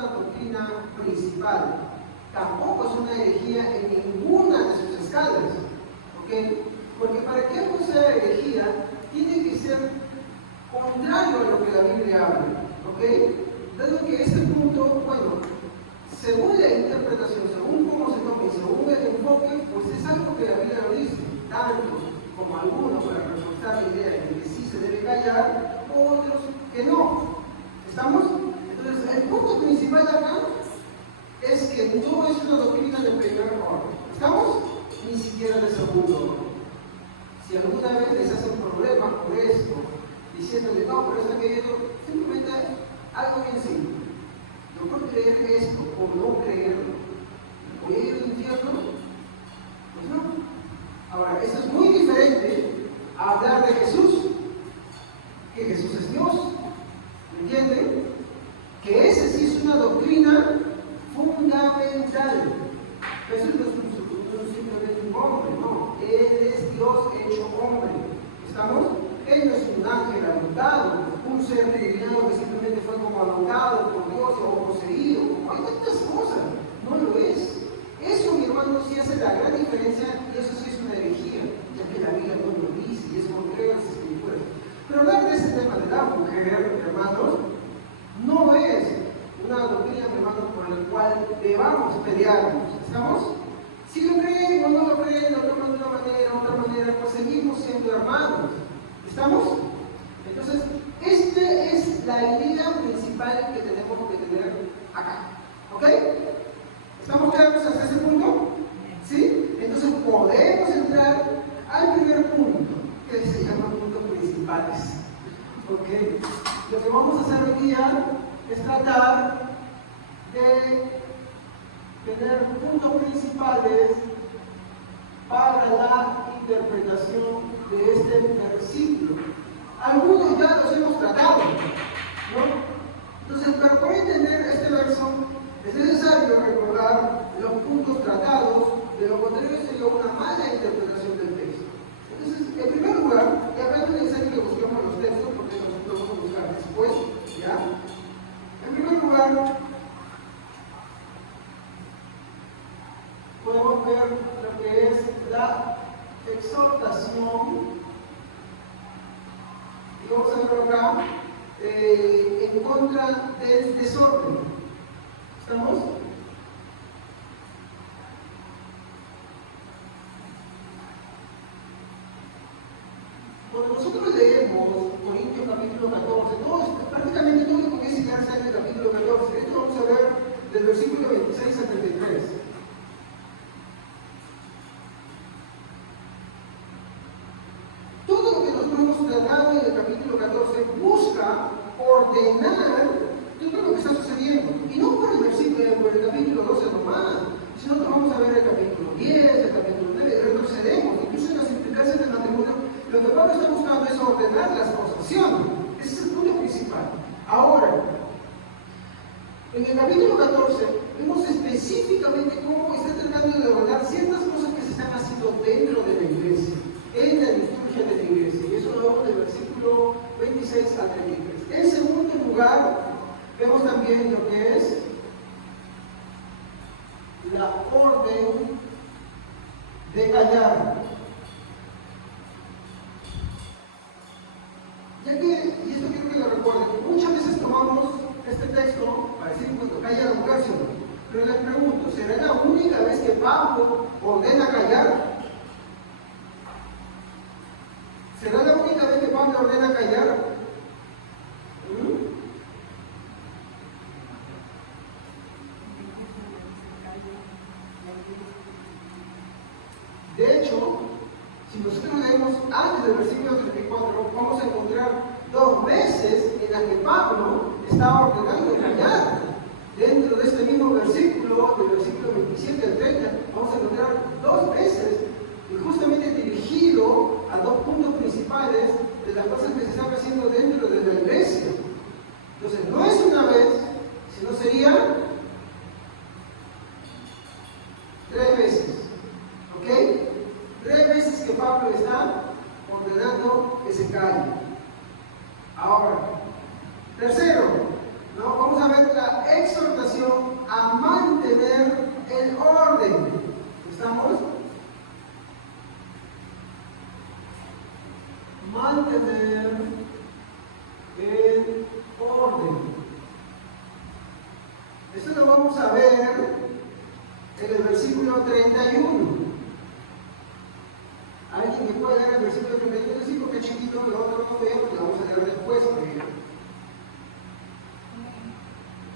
una doctrina principal, tampoco es una herejía en ninguna de sus escalas, ¿ok? Porque para que algo sea herejía, tiene que ser contrario a lo que la Biblia habla, ¿ok? Dado que este punto, bueno, según la interpretación, según cómo se tome y según el enfoque, pues es algo que la Biblia no dice, tanto como algunos para reforzar la idea de que sí se debe callar, otros que no. ¿Estamos? Entonces, el punto principal acá es que no es una doctrina de primer orden. ¿Estamos? Ni siquiera de segundo orden. Si alguna vez les hacen problema por esto, diciéndole, no, pero es aquello, simplemente algo bien simple. No por creer esto o no creerlo, ¿voy a ir al infierno? Pues no. Ahora, esto es muy diferente a hablar de Jesús, que Jesús es Dios. ¿Me entienden? Que ese sí es una doctrina fundamental. Jesús no es simplemente un hombre, no. Él es Dios hecho hombre. ¿Estamos? Él no es un ángel adoptado, un ser divino que simplemente fue como adoptado por Dios o poseído. Hay tantas cosas. No lo es. Eso, mi hermano, sí hace la gran diferencia y eso sí es una herejía, ya que la Biblia no lo dice y es contrario a las Escrituras. Pero hablar de este tema de la mujer, hermanos, no es una doctrina, hermanos, por la cual debamos pelearnos. ¿Estamos? Si lo creen o no lo creen, lo toman de otra manera, pues seguimos siendo hermanos. ¿Estamos? Entonces, esta es la idea principal que tenemos que tener acá. ¿Ok? ¿Estamos claros hasta ese punto? ¿Sí? Entonces podemos entrar al primer punto, que se llama puntos principales. ¿Ok? Lo que vamos a hacer hoy día es tratar de tener puntos principales para la interpretación de este versículo. Algunos ya los hemos tratado, ¿no? Entonces, para entender este verso, es necesario recordar los puntos tratados, de lo contrario sería una mala interpretación del texto. Entonces, en primer lugar, y acá no es necesario que busquemos los textos, porque nosotros vamos a buscar después, ¿ya? En primer lugar, podemos ver lo que es la exhortación, y vamos a verlo acá, en contra del desorden. ¿Estamos? Cuando nosotros leemos Corintios capítulo 14, prácticamente todo lo que es citarse en el capítulo 14, esto vamos a ver del versículo 26 al 33. Todo lo que nosotros hemos tratado en el capítulo 14 busca ordenar todo lo que está sucediendo. Y no por el capítulo 12 nomás, sino que vamos a ver el capítulo 10, el capítulo 9, retrocedemos, incluso en las implicancias del matrimonio. Lo que Pablo está buscando es ordenar las cosas, ¿sí o no? Ese es el punto principal. Ahora, en el capítulo 14 vemos específicamente cómo está tratando de ordenar ciertas cosas que se están haciendo dentro de la iglesia, en la liturgia de la iglesia. Y eso lo vemos del versículo 26 al 33. En segundo lugar, vemos también lo que es la orden de callar. Ya que, y esto quiero que lo recuerden, muchas veces tomamos este texto para decir cuando calla la mujer, ¿sí? Pero les pregunto, ¿será la única vez que Pablo ordena callar? ¿Será la única vez que Pablo ordena callar? De hecho, si nosotros leemos antes del versículo 34, vamos a encontrar 2 veces en las que Pablo está ordenando callar. Dentro de este mismo versículo, del versículo 27 al 30, vamos a encontrar 2 veces, y justamente dirigido a 2 puntos principales de las cosas que se están haciendo dentro de la iglesia. Entonces, no es una vez, sino sería 3 veces. ¿Ok? 3 veces que Pablo está ordenando que se calle. Ahora, tercero, ¿no? Vamos a ver la exhortación mantener el orden. Esto lo vamos a ver en el versículo 31. ¿Alguien que puede leer el versículo 31? Sí, porque es chiquito, lo otro no veo, lo vamos a leer después.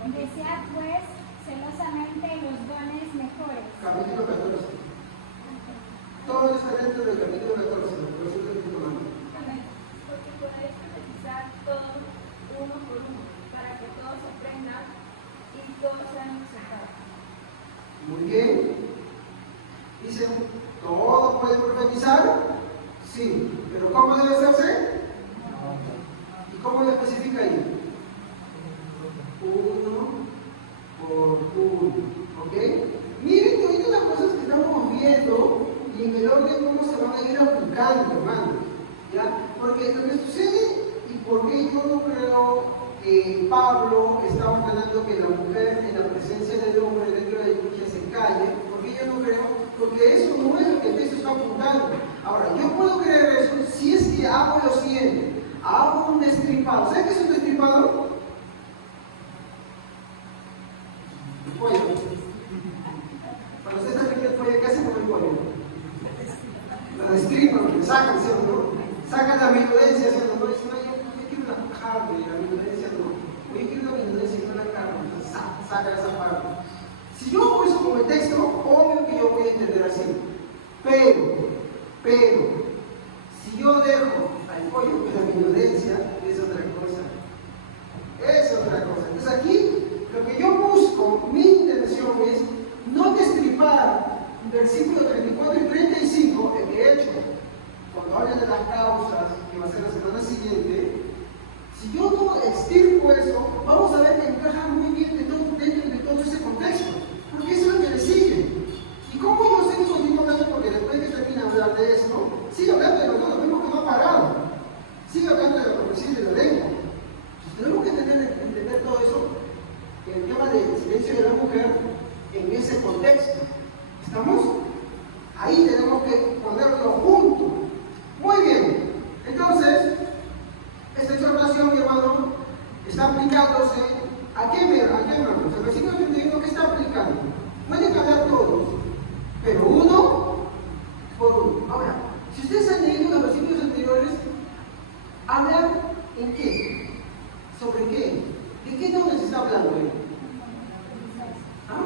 Desead pues celosamente los dones mejores. Capítulo 14. Todo está dentro del capítulo 14, versículo 31. Porque podéis profetizar todos uno por uno, para que todos aprendan y todos sean exaltados. Muy bien. Dicen, ¿todos pueden profetizar? Sí, pero ¿cómo debe hacerse? ¿Y cómo lo especifica ahí? Uno por uno. ¿Ok? Miren todas las cosas que estamos viendo y en el orden cómo se van a ir aplicando, hermano. ¿Ya? Porque lo que sucede y por qué yo no creo que Pablo está ordenando que la mujer en la presencia del hombre dentro de la iglesia se calle, porque yo no creo, porque eso no es lo que el texto está apuntando. Ahora, yo puedo creer eso si es que hago lo siguiente, hago un destripado. ¿Sabes qué es un destripado? Pollo. Cuando usted está riendo el pollo, ¿qué hace con el pollo? La destripan, le sacan, ¿sí o no? Sacan la menudencia, ¿sí o no? Dicen, no, yo quiero la carne, la menudencia no. O yo quiero la menudencia y no la carne. Entonces saca esa parte. Si yo hago eso como el texto, obvio que yo voy a entender así. Pero, si yo dejo al pollo con la menudencia, es otra cosa. Es otra cosa. Entonces aquí, lo que yo busco, mi intención es no destripar versículos 34 y 35, de hecho, cuando hablan de las causas, que va a ser la semana siguiente, si yo no extirpo eso, vamos a ver que encaja muy bien dentro de todo ese contexto, porque eso es lo que le sigue. ¿Y cómo yo sé que continúo hablando? Porque después que termina de hablar de esto, sigue hablando de lo mismo que no ha parado, sigue hablando de la profecía de la lengua. Entonces, tenemos que entender todo eso, el tema del silencio de la mujer en ese contexto. ¿Estamos? Ahí tenemos que ponerlo junto. Muy bien. Entonces, esta exhortación, mi hermano, está aplicándose. ¿A qué, hermanos? El versículo 31, ¿qué está aplicando? Pueden cambiar todos, pero uno por uno. Ahora, si ustedes han leído los versículos anteriores, ¿hablan en qué? ¿Sobre qué? ¿De qué dones está hablando él? ¿Ah?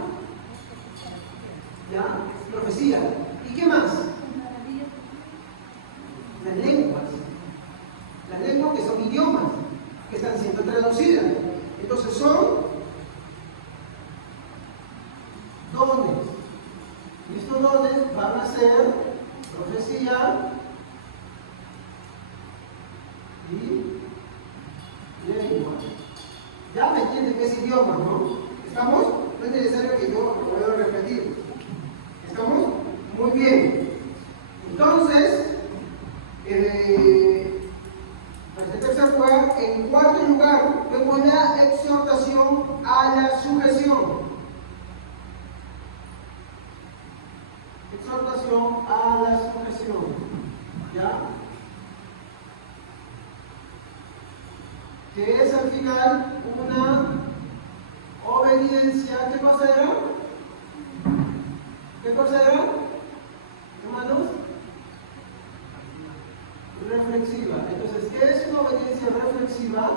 ¿Ya? Profecía. ¿Y qué más? Las lenguas. Las lenguas que son idiomas, que están siendo traducidas. Entonces son dones. Y estos dones van a ser profecía y lengua. Ya me entienden que es idioma, ¿no? ¿Estamos? No es necesario que yo lo vuelva a repetir. ¿Estamos? Muy bien. Entonces, en tercer lugar, en cuarto lugar, vemos la exhortación a la sujeción. Exhortación a la sujeción. ¿Ya? Que es al final una obediencia. ¿Qué cosa era? ¿Qué cosa era? Hermanos, reflexiva. Entonces, ¿qué es una obediencia reflexiva?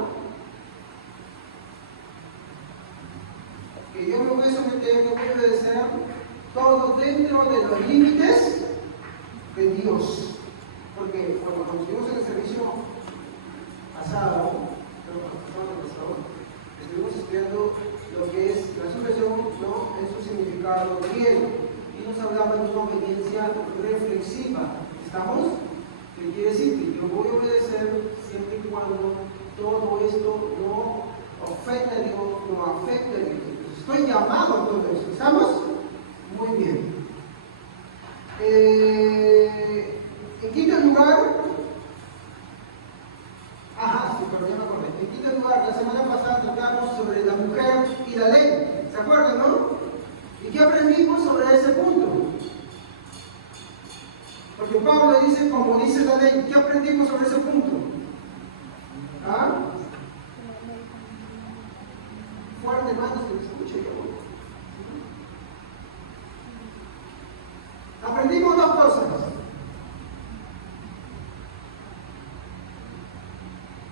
Que yo me voy a someter, yo voy a obedecer todo dentro de los límites de Dios. Porque cuando estuvimos en el servicio pasado, estuvimos estudiando lo que es la sujeción, ¿no? En su significado griego. Y nos hablaba de una obediencia reflexiva. ¿Estamos? ¿Qué quiere decir? Que yo voy a obedecer siempre y cuando todo esto no ofenda a Dios, no afecte a Dios. Estoy llamado a todo eso. ¿Estamos? Muy bien. En quinto lugar, sí, pero ya me acordé. En quinto lugar, la semana pasada tratamos sobre la mujer y la ley. ¿Se acuerdan, no? ¿Y qué aprendimos sobre ese punto? Porque Pablo dice, como dice la ley, ¿qué aprendimos sobre ese punto? ¿Ah? Fuerte, hermanos, que me escuche yo. Aprendimos dos cosas.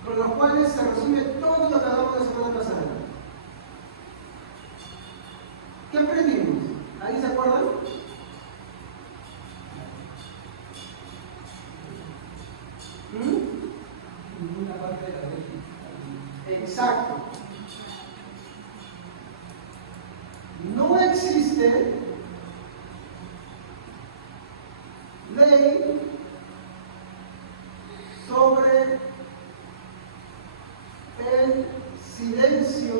Con los cuales se resume todo lo que hablamos la semana pasada. ¿Qué aprendimos? ¿Alguien se acuerda? Ninguna parte de la ley. Exacto. No existe ley sobre el silencio,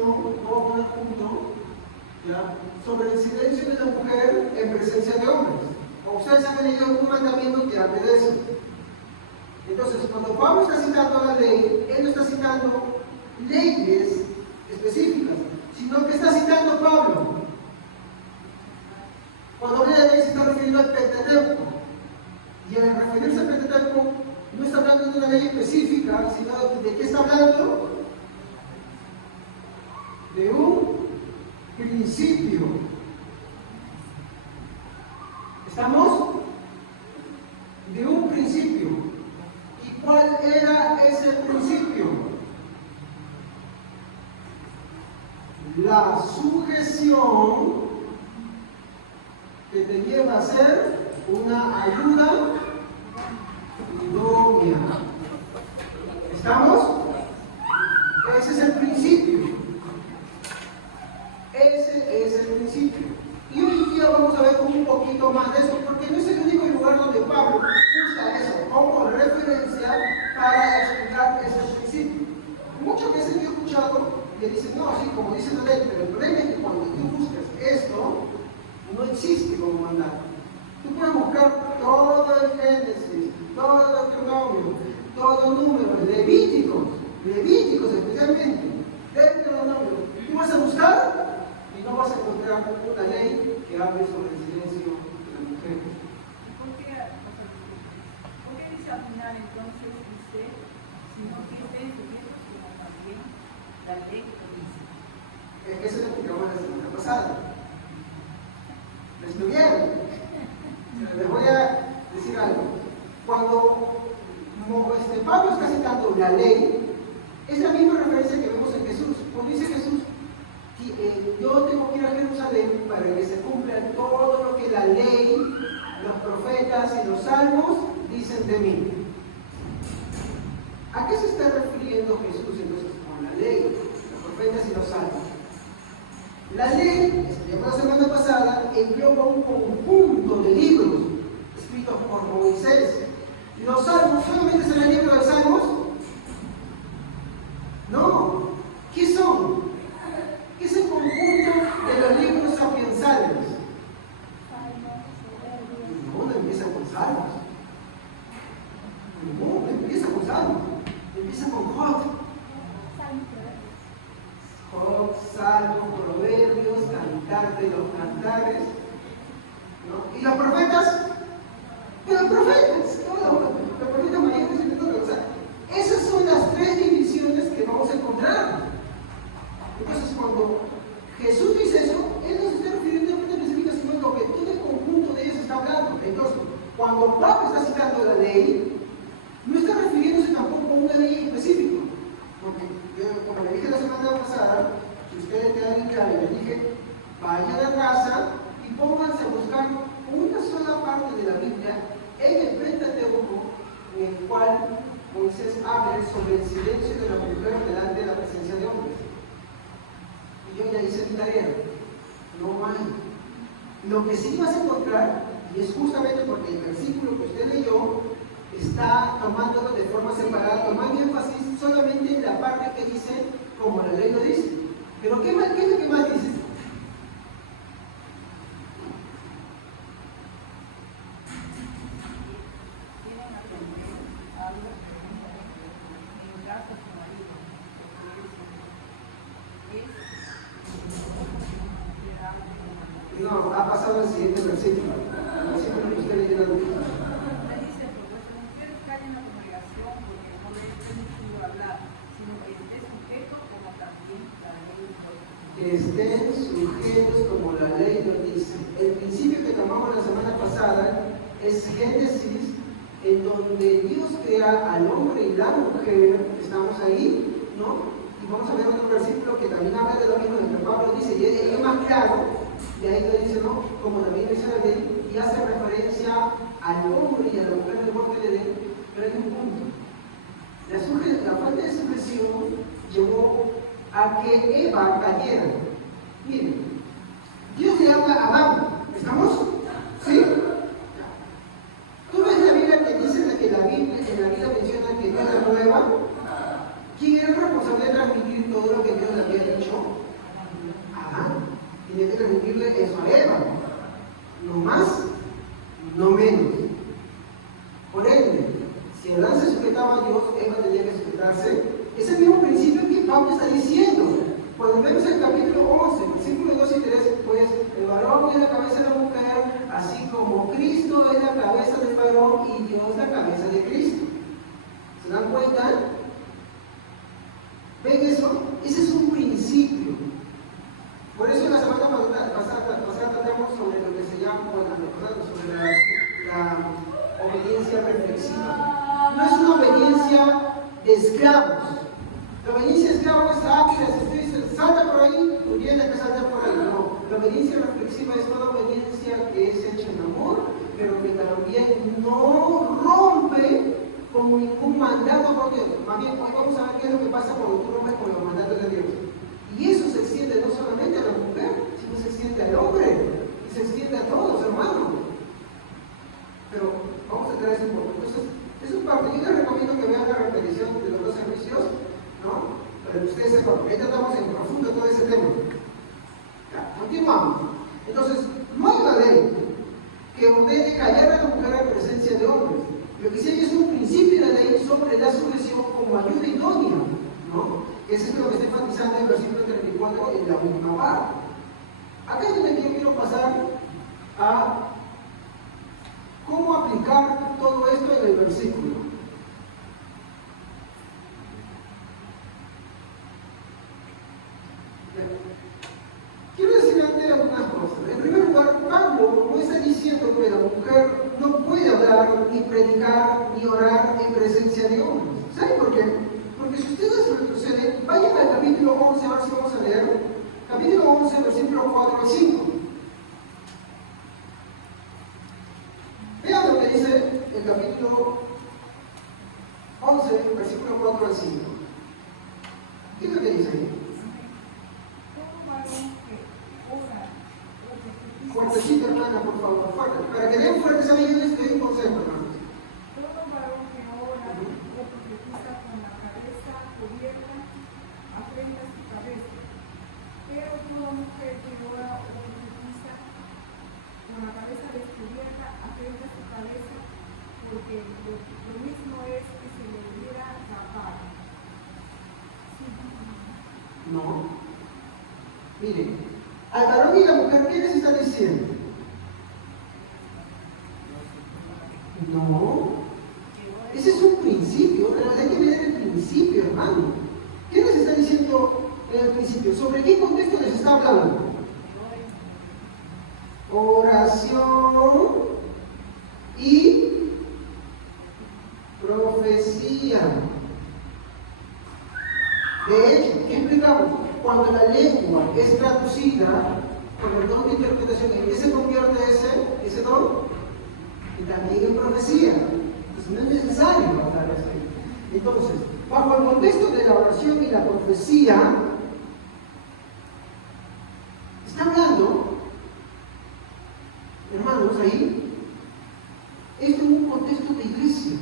¿ya? Sobre el silencio de la mujer en presencia de hombres. O ustedes han leído algún mandamiento que hable de eso. Entonces, cuando Pablo está citando la ley, él no está citando leyes específicas, sino que está citando Pablo. Cuando habla de ley se está refiriendo al Pentateuco. Y al referirse al Pentateuco, no está hablando de una ley específica, sino de qué está hablando. De un principio. ¿Estamos? De un principio. ¿Y cuál era ese principio? La sujeción que te lleva a ser una ayuda idónea. ¿Estamos? Ese es el principio. Ese es el principio. Y hoy en día vamos a ver un poquito más de eso, porque no es el único lugar donde Pablo usa eso como referencia para explicar ese principio. Muchas veces yo he escuchado que dicen, no, sí, como dice la ley, pero el problema es que cuando tú buscas esto, no existe como mandato. Tú puedes buscar todo el Génesis, todo el Deuteronomio, todo el número, Levíticos especialmente, Deuteronomio. Tú vas a buscar y no vas a encontrar una ley que hable sobre el silencio de la mujer. ¿Por qué dice al final entonces usted, si no quiere esto, sino también la ley que dice? Eso es lo que acabamos la semana pasada. ¿Lo estudiaron? Les voy a decir algo. Cuando Pablo está citando la ley, es la misma referencia que vemos en Jesús. Cuando dice Jesús, yo tengo que ir a Jerusalén para que se cumpla todo lo que la ley, los profetas y los salmos dicen de mí. ¿A qué se está refiriendo Jesús entonces con la ley, los profetas y los salmos? La ley, explicamos la semana pasada, engloba un conjunto de libros escritos por Moisés. ¿Los salmos solamente son el libro de los salmos? No. ¿Qué son? ¿Qué es el conjunto de los libros sapiensales? No empieza con salmos. No empieza con salmos. Empieza con Job. Job, Salmos, Proverbios, Cantar de los Cantares. ¿No? ¿Y los profetas? Los profetas, los profetas mayores y menores. O sea, esas son las tres divisiones que vamos a encontrar. Entonces, cuando Jesús dice eso, él no se está refiriendo a una específica, sino a lo que todo el conjunto de ellos está hablando. Entonces, cuando Pablo está citando la ley, no está refiriéndose tampoco a una ley específica. Porque yo, como le dije la semana pasada, si ustedes quedan en claro, les dije, vayan a la casa y pónganse a buscar una sola parte de la Biblia en el Pentateuco en el cual Moisés habla sobre el silencio de la mujer delante de la presencia de hombres. Y yo ya hice mi tarea. No hay. Lo que sí vas a encontrar, y es justamente porque el versículo que usted leyó está tomándolo de forma separada, tomando énfasis solamente en la parte que dice como la ley lo dice. Pero ¿qué es lo que más dice? No, ha pasado al siguiente versículo. El versículo que usted leyó. que estén sujetos como la ley lo dice. El principio que tomamos la semana pasada es Génesis, en donde Dios crea al hombre y la mujer, estamos ahí, ¿no? Y vamos a ver otro versículo que también habla de lo mismo, en el que Pablo dice, y es más claro, y ahí lo dice, ¿no? Como también dice la ley, y hace referencia al hombre y a la mujer del borde de Edén, pero hay un punto. La falta de sujeción llevó a que Eva cayera. Miren, Dios le habla a Adán, ¿estamos? ¿Sí? ¿Tú ves la Biblia que dice que en la Biblia menciona que Dios la prueba? ¿Quién era el responsable de transmitir todo lo que Dios le había dicho? Adán. Tiene que transmitirle eso a Eva. No más, no menos. Por ende, si Adán se sujetaba a Dios, Eva tenía que sujetarse. Es el mismo principio que Pablo está diciendo. Cuando vemos el capítulo 11, versículos 2 y 3, pues el varón es la cabeza de la mujer, así como Cristo es la cabeza del varón y Dios la cabeza de Cristo. ¿Se dan cuenta? ¿Ven eso? Ese es un principio. Por eso la semana pasada tratamos sobre lo que se llama, sobre la obediencia reflexiva. No es una obediencia de esclavos. La obediencia de esclavos está aquí, si usted dice, salta por ahí, tú tienes que saltar por ahí. No, la obediencia reflexiva es toda obediencia que es hecha en amor, pero que también no rompe con ningún mandato por Dios. Más bien, hoy vamos a ver qué es lo que pasa cuando tú rompes con los mandatos de Dios. Y eso se extiende no solamente a la mujer, sino se extiende al hombre, y se extiende a todos, hermanos. Pero vamos a traer eso un poco. Entonces, es un parte. Yo les recomiendo que vean la repetición de los dos servicios, ¿no? Para que ustedes sepan, ahí tratamos en profundo todo ese tema. Ya, continuamos. Entonces, no hay una ley que ordene callar a la mujer en presencia de hombres. Lo que sí hay es un principio de la ley sobre la sujeción como ayuda idónea, ¿no? Eso es lo que está enfatizando en el versículo 34 en la última parte. Acá es donde yo quiero pasar a cómo aplicar todo esto en el versículo. Quiero decir antes algunas cosas. En primer lugar, Pablo no está diciendo que la mujer no puede hablar, ni predicar, ni orar en presencia de hombres. ¿Saben por qué? Porque si ustedes retroceden, vayan al capítulo 11, a ver si vamos a leer. Capítulo 11, versículos 4 al 5. Vean lo que dice el capítulo 11, versículo 4 al 5. ¿Qué es lo que dice ahí? Fuertecito, hermana, por favor, fuerte. Para que den fuertes a mí, yo les doy un consejo, hermanos. Todo varón que ora o profetiza con la cabeza cubierta afrenta su cabeza, pero toda mujer que ora o profetiza con la cabeza descubierta afrenta su cabeza, porque lo mismo es que se le hubiera rapado. No. Miren, al varón y a la mujer, ¿qué les está diciendo? No. Ese es un principio, pero hay que ver el principio, hermano. ¿Qué les está diciendo en el principio? ¿Sobre qué contexto les está hablando? Oración y profecía. De hecho, ¿qué explicamos? Cuando la lengua es traducida con el don de interpretación, ¿en qué se convierte ese don? Y también en profecía. Entonces no es necesario hablar así. Entonces, bajo el contexto de la oración y la profecía, está hablando, hermanos, ahí, esto en un contexto de iglesia.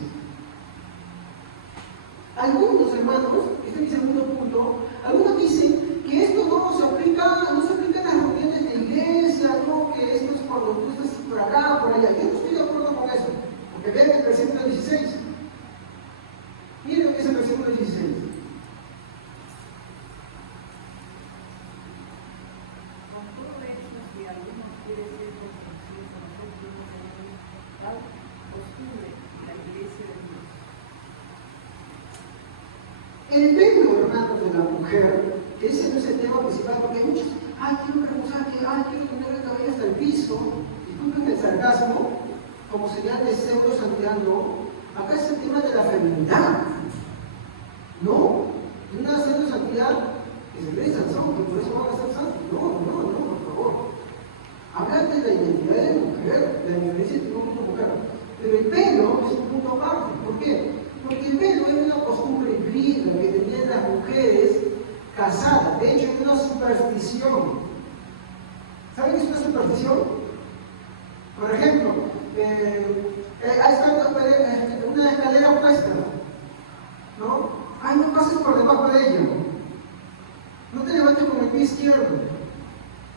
Algunos hermanos, este es mi segundo punto, algunos dicen que esto no se aplica en las reuniones de iglesia, no, que esto es cuando tú estás por acá, por allá. Yo no estoy de acuerdo con eso, porque vean el versículo 16. Miren lo que es el versículo 16. Con todo esto, si alguno quiere ser reconocido con nosotros, tal costumbre la iglesia de Dios. El velo, hermanos, de la mujer que ese no es el tema principal, porque hay muchos, quiero preguntar, quiero tener el cabello hasta el piso, disculpen el sarcasmo, como señal de pseudo santidad, acá es el tema de la feminidad, ¿no? Y una pseudo santidad que se cree Sansón, que por eso van a ser santos, no, por favor. Hablan de la identidad de mujer, de la diferencia de hombre y mujer, pero el pelo es un punto aparte, ¿por qué? Porque el pelo es una costumbre bíblica que tenían las mujeres casadas, de hecho es una superstición. ¿Saben qué es una superstición? Por ejemplo, ahí está una escalera opuesta, ¿no? No pases por debajo de ella, no te levantes con el pie izquierdo,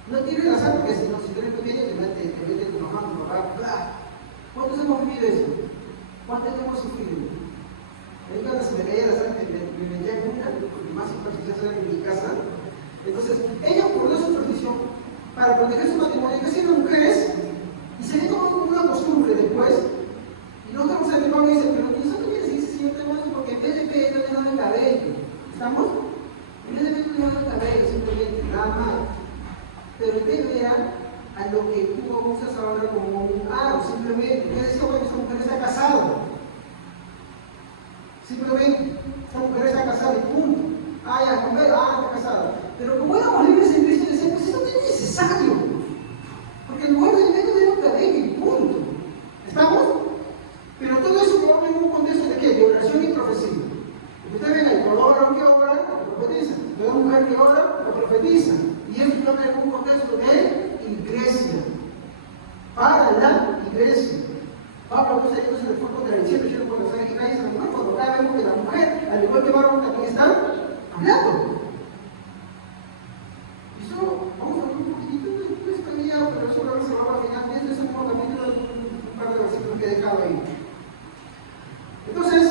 no tires la sal porque si tú eres pequeño te mete tu mamá, tu papá, bla. ¿Cuántos hemos vivido eso? ¿Cuántos hemos sufrido? A mí cuando se me caía la sangre me metía en una, porque más supersticiosa era en mi casa. Entonces, ella por una superstición, para proteger su matrimonio, que hacían las mujeres, y se ve como una costumbre después, y no tenemos a mi papá y dice, pero eso no quiere decir, señor Temas, porque en vez de pelo le dan el cabello. ¿Estamos? En vez de pelo le dan el cabello, simplemente, nada más. Pero el pelo era a lo que tú usas ahora como un aro, simplemente. Yo decía, bueno, esa mujer está casada. Simplemente, esta mujer está casada y punto. Está casada. Pero como éramos libres en Cristo, decían, pues eso no es necesario. Porque el lugar del pelo era un cabello y punto. ¿Estamos? Pero todo eso va en un contexto de ¿qué? De oración y profecía. Ustedes ven ahí, todo varón que ora, lo profetiza. Toda mujer que ora, lo profetiza. Y eso está en un contexto de iglesia. Para la iglesia. Pablo no se en el fondo de la iglesia, pero cuando sabe que nadie se lo mueve, cuando acá vemos que la mujer, al igual que varón, también está hablando. Y solo vamos a ver un poquitito de esta guía, pero eso lo se va a final. Este es un capítulo, un par de versículos que he dejado ahí. Entonces,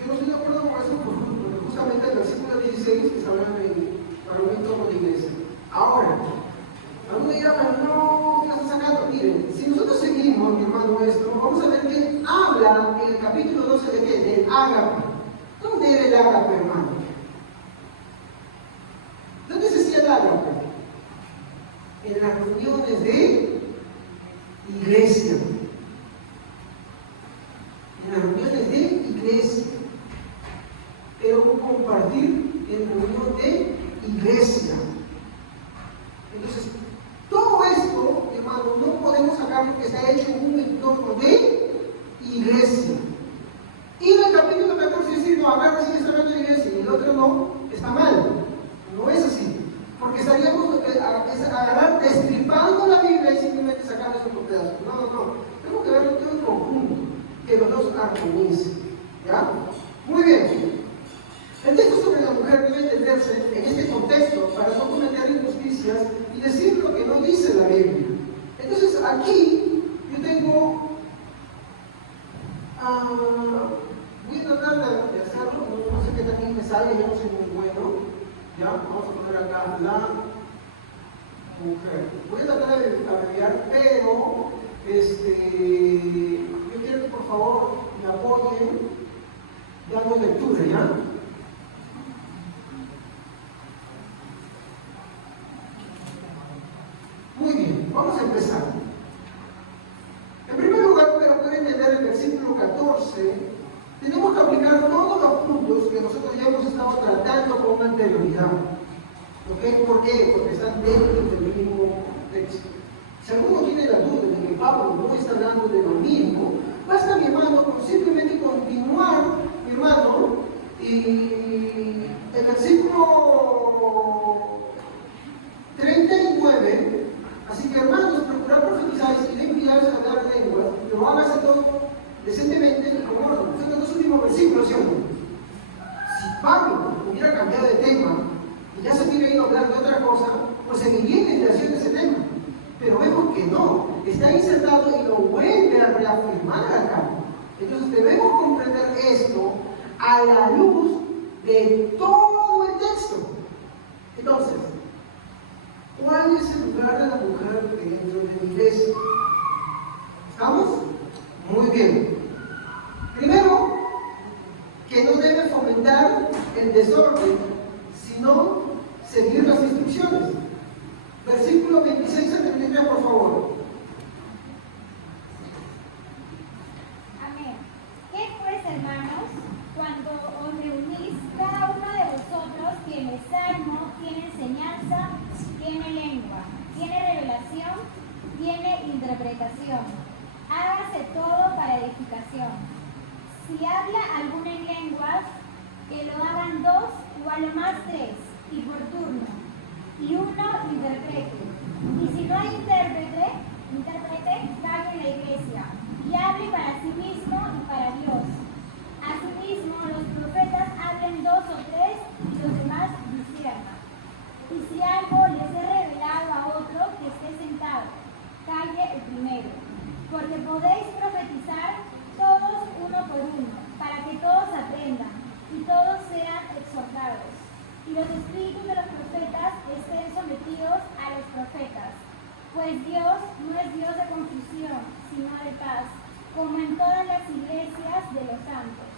yo no estoy de acuerdo con eso, porque justamente el versículo 16 que se habla de parlamento con la iglesia. Ahora, alguno dirá, pero no, ¿qué estás sacando? Miren, si nosotros seguimos, mi hermano nuestro, vamos a ver que habla en el capítulo 12 de qué? Del ágape. ¿Dónde era el ágape, hermano? ¿Dónde se hacía el ágape? En las reuniones de iglesia. En las reuniones de iglesia. Pero compartir en reunión de iglesia. Entonces, todo esto, hermano, no podemos sacarlo que está hecho en un entorno de iglesia. Y en el capítulo 14 decir, no, acá recién está hablando de iglesia y el otro no, está mal. No es así. Porque estaríamos destripando la Biblia y simplemente sacando estos pedazos. No. Tenemos que verlo todo en conjunto, que los dos armonicen. ¿Ya? Muy bien. El texto sobre la mujer debe entenderse en este contexto para no cometer injusticias y decir lo que no dice la Biblia. Entonces aquí yo tengo, voy a tratar de hacerlo, no sé qué también me sale, yo no soy muy bueno. Ya, vamos a poner acá la mujer. Voy a tratar de abreviar, pero yo quiero que por favor me apoyen dando lectura, ¿ya? Muy bien, vamos a empezar. En primer lugar, para poder entender el versículo 14, tenemos que aplicar todos los puntos que nosotros ya hemos estado tratando con anterioridad. ¿Ok? ¿Por qué? Porque están dentro del mismo texto. Si alguno tiene la duda de que Pablo no está hablando de lo mismo, basta, mi hermano, con simplemente continuar, mi hermano, y el versículo 39. Así que, hermanos, procurad profetizar y no enviaros a hablar lenguas, pero hágase todo decentemente y con orden. Son los dos últimos versículos, ¿sí o no? Si Pablo hubiera cambiado de tema y ya se hubiera ido a hablar de otra cosa, pues seguiría en la intención de ese tema. Pero vemos que no, está insertado y lo vuelve a reafirmar acá. Entonces debemos comprender esto a la luz de todo el texto. Entonces, ¿cuál es el lugar de la mujer dentro de la iglesia? ¿Estamos? Muy bien. Primero, que no debe fomentar el desorden, sino versículo 26 al 33, por favor. Amén. ¿Qué pues, hermanos? Cuando os reunís, cada uno de vosotros tiene salmo, tiene enseñanza, tiene lengua, tiene revelación, tiene interpretación. Hágase todo para edificación. Si habla alguno en lenguas, que lo hagan dos o a lo más tres, y por turno, y uno interprete. Y si no hay intérprete, calle en la iglesia, y hable para sí mismo y para Dios. Asimismo, los profetas hablen dos o tres, y los demás disciernan. Y si algo les es revelado a otro, que esté sentado, calle el primero. Porque podéis profetizar todos uno por uno, para que todos aprendan, y todos sean exhortados. Y los espíritus de los profetas estén sometidos a los profetas. Pues Dios no es Dios de confusión, sino de paz, como en todas las iglesias de los santos.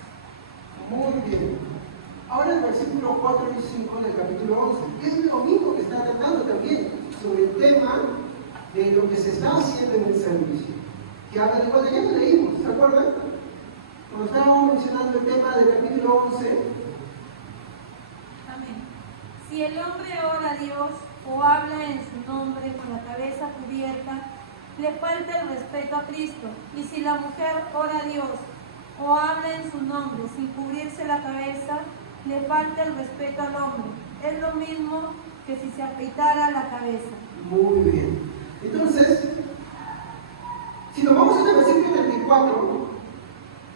Muy bien. Ahora el versículo 4 y 5 del capítulo 11, que es lo mismo que está tratando también sobre el tema de lo que se está haciendo en el servicio. Que habla de cuando ya lo leímos, ¿se acuerdan? Cuando estábamos mencionando el tema del capítulo 11. Amén. Si el hombre ora a Dios o habla en su nombre con la cabeza cubierta, le falta el respeto a Cristo. Y si la mujer ora a Dios o habla en su nombre sin cubrirse la cabeza, le falta el respeto al hombre. Es lo mismo que si se afeitara la cabeza. Muy bien. Entonces, si nos vamos al versículo 34,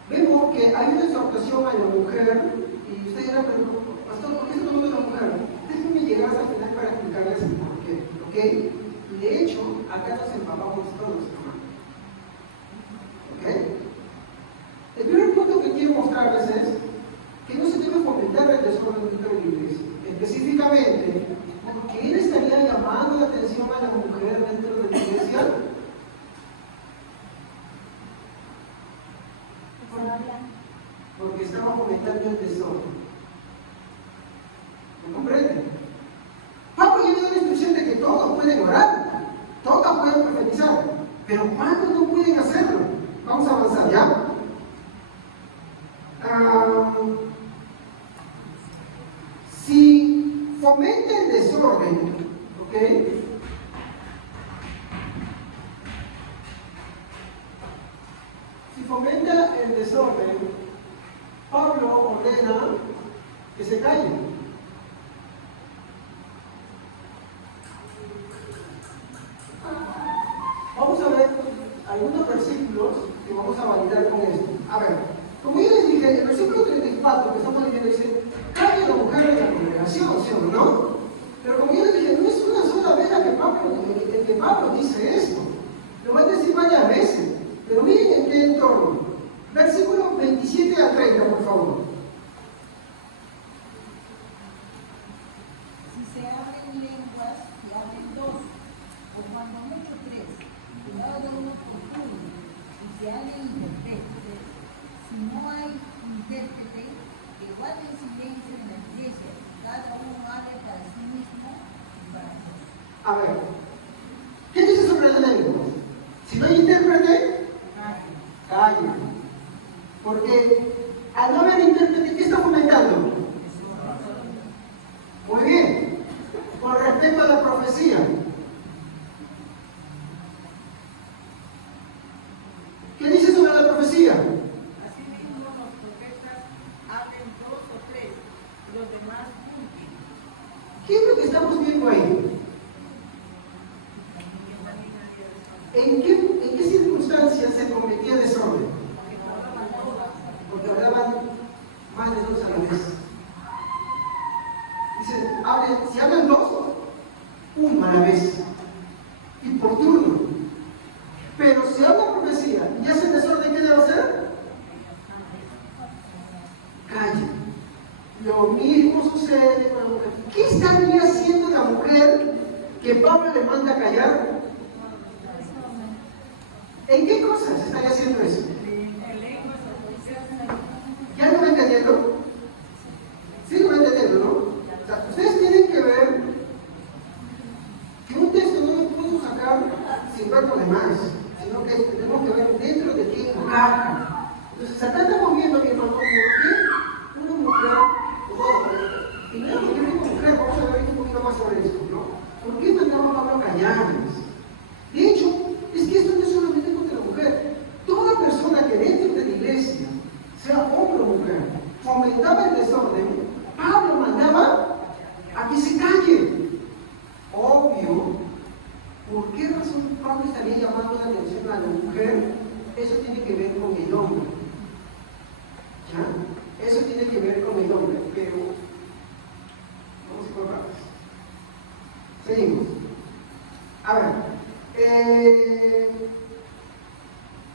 vemos que hay una exhortación a la mujer, y usted dirá, pero pastor, ¿por qué está tomando a la mujer? Déjenme llegar hasta el final para explicarles el por qué, ¿ok? Y de hecho, acá nos empapamos todos, hermanos. ¿Ok? El primer punto que quiero mostrarles es que no se debe fomentar el desorden dentro de la iglesia. Específicamente, porque él estaría llamando la atención a la mujer dentro de la iglesia. Porque estamos fomentando el desorden. ¿Me comprenden? Pablo ya dio la instrucción de que todos pueden orar, todos pueden profetizar, pero ¿cuántos no pueden hacerlo? Vamos a avanzar ya. Si fomenta el desorden, ¿ok? Si fomenta el desorden, Pablo ordena que se callen. Vamos a ver algunos versículos que vamos a validar con esto. A ver, como yo les dije, el versículo 34 que estamos leyendo dice: calle la mujer en la congregación, ¿sí o no? Pero como yo les dije, no es una sola vez que Pablo dice esto. Lo va a decir varias veces. Pero miren en qué entorno. Versículos 27 a 30, por favor. Si se abren lenguas, se abren dos, o cuando mucho tres, cuidado de uno por turno, y se abren intérpretes. Si no hay intérprete, que guarden silencio en la iglesia, cada uno hable para sí mismo y para Dios. A ver, ¿qué dice sobre las lenguas? Si no hay intérprete, calla. Porque al no haber intérprete, ¿qué está fomentando? Muy bien. Con respecto a la profecía, ¿qué dice sobre la profecía? Asimismo, los profetas hablen dos o tres, los demás juntos. ¿Qué es lo que estamos viendo ahí? ¿En qué circunstancias se cometía desorden? Porque hablaban más de dos a la vez. Dice, si hablan dos, uno a la vez. Y por turno. Pero si habla profecía y hace desorden, ¿qué debe hacer? Calla. Lo mismo sucede con la mujer. ¿Qué estaría haciendo la mujer que Pablo le manda a callar? ¿En qué cosas estaría haciendo eso? ¿Ya lo va entendiendo? Sí lo va entendiendo, ¿no? O sea, ustedes tienen que ver que un texto sin ver lo demás, sino que tenemos que ver dentro de quién encaja. Entonces, acá estamos viendo, mi hermano, por qué una mujer, primero porque una mujer, vamos a ver un poquito más sobre esto, ¿no? ¿Por qué mandaba a Pablo a callarles? De hecho, es que esto no es solamente contra la mujer. Toda persona que dentro de la iglesia, sea hombre o mujer, fomentaba el desorden, Pablo mandaba a que se calle. Obvio, ¿por qué razón Pablo estaría llamando la atención a la mujer? Eso tiene que ver con el hombre. ¿Ya? Eso tiene que ver con el hombre, pero vamos por partes. Seguimos. A ver,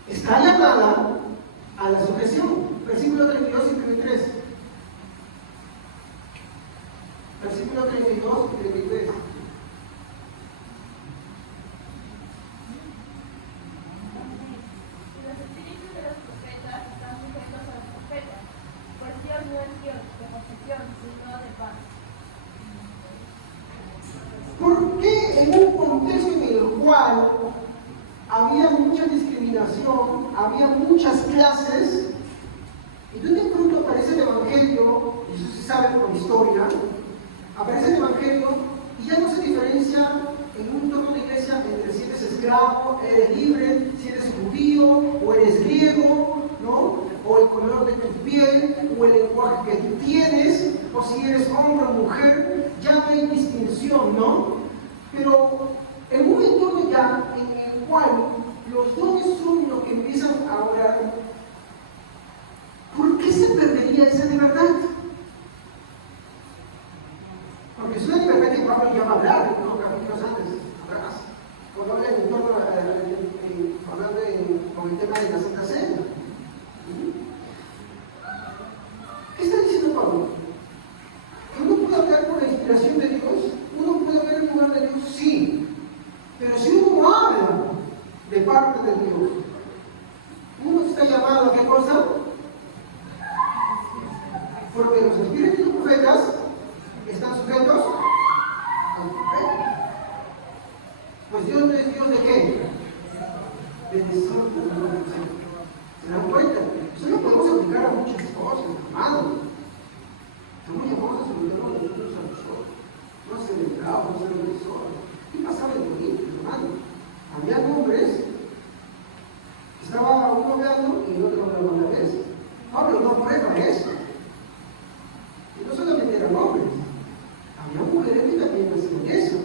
está llamada a la sujeción. Versículo 32 y 33. Versículo 32 y 33. Los espíritus de los profetas están sujetos a los profetas, pues Dios no es Dios de posesión, sino de paz. ¿Por qué en un contexto en el cual había mucha discriminación, había muchas clases, y de pronto aparece el Evangelio, y eso se sabe por historia, aparece el Evangelio y ya no se diferencia en un entorno de iglesia entre si eres esclavo, eres libre, si eres judío o eres griego, ¿no? O el color de tu piel, o el lenguaje que tú tienes, o si eres hombre o mujer, ya no hay distinción, ¿no? Pero en un entorno ya en el cual los dones son los que empiezan a orar, ¿por qué se perdería esa libertad? Porque es una libertad que Pablo ya va a hablar, ¿no? Capítulos antes, atrás, cuando habla en torno hablando con el tema de la Santa Cena. ¿Qué está diciendo Pablo? Que uno puede hablar por la inspiración de Dios, uno puede hablar en lugar de Dios, sí, pero si uno no habla de parte de Dios, uno está llamado a qué cosa? Porque los espíritus profetas están sujetos al profeta. Pues Dios no es Dios de qué? De desorden. ¿Se dan cuenta? Eso lo podemos aplicar a muchas cosas, hermano. Estamos llamados a someternos a nosotros a nosotros. No a ser esclavos, no a ser opresores. ¿Qué pasaba en Corinto, hermano? Había hombres que estaba uno hablando y el otro hablando a la vez. Pablo no prueba eso. Y no solamente eran hombres, había mujeres que también hacían eso.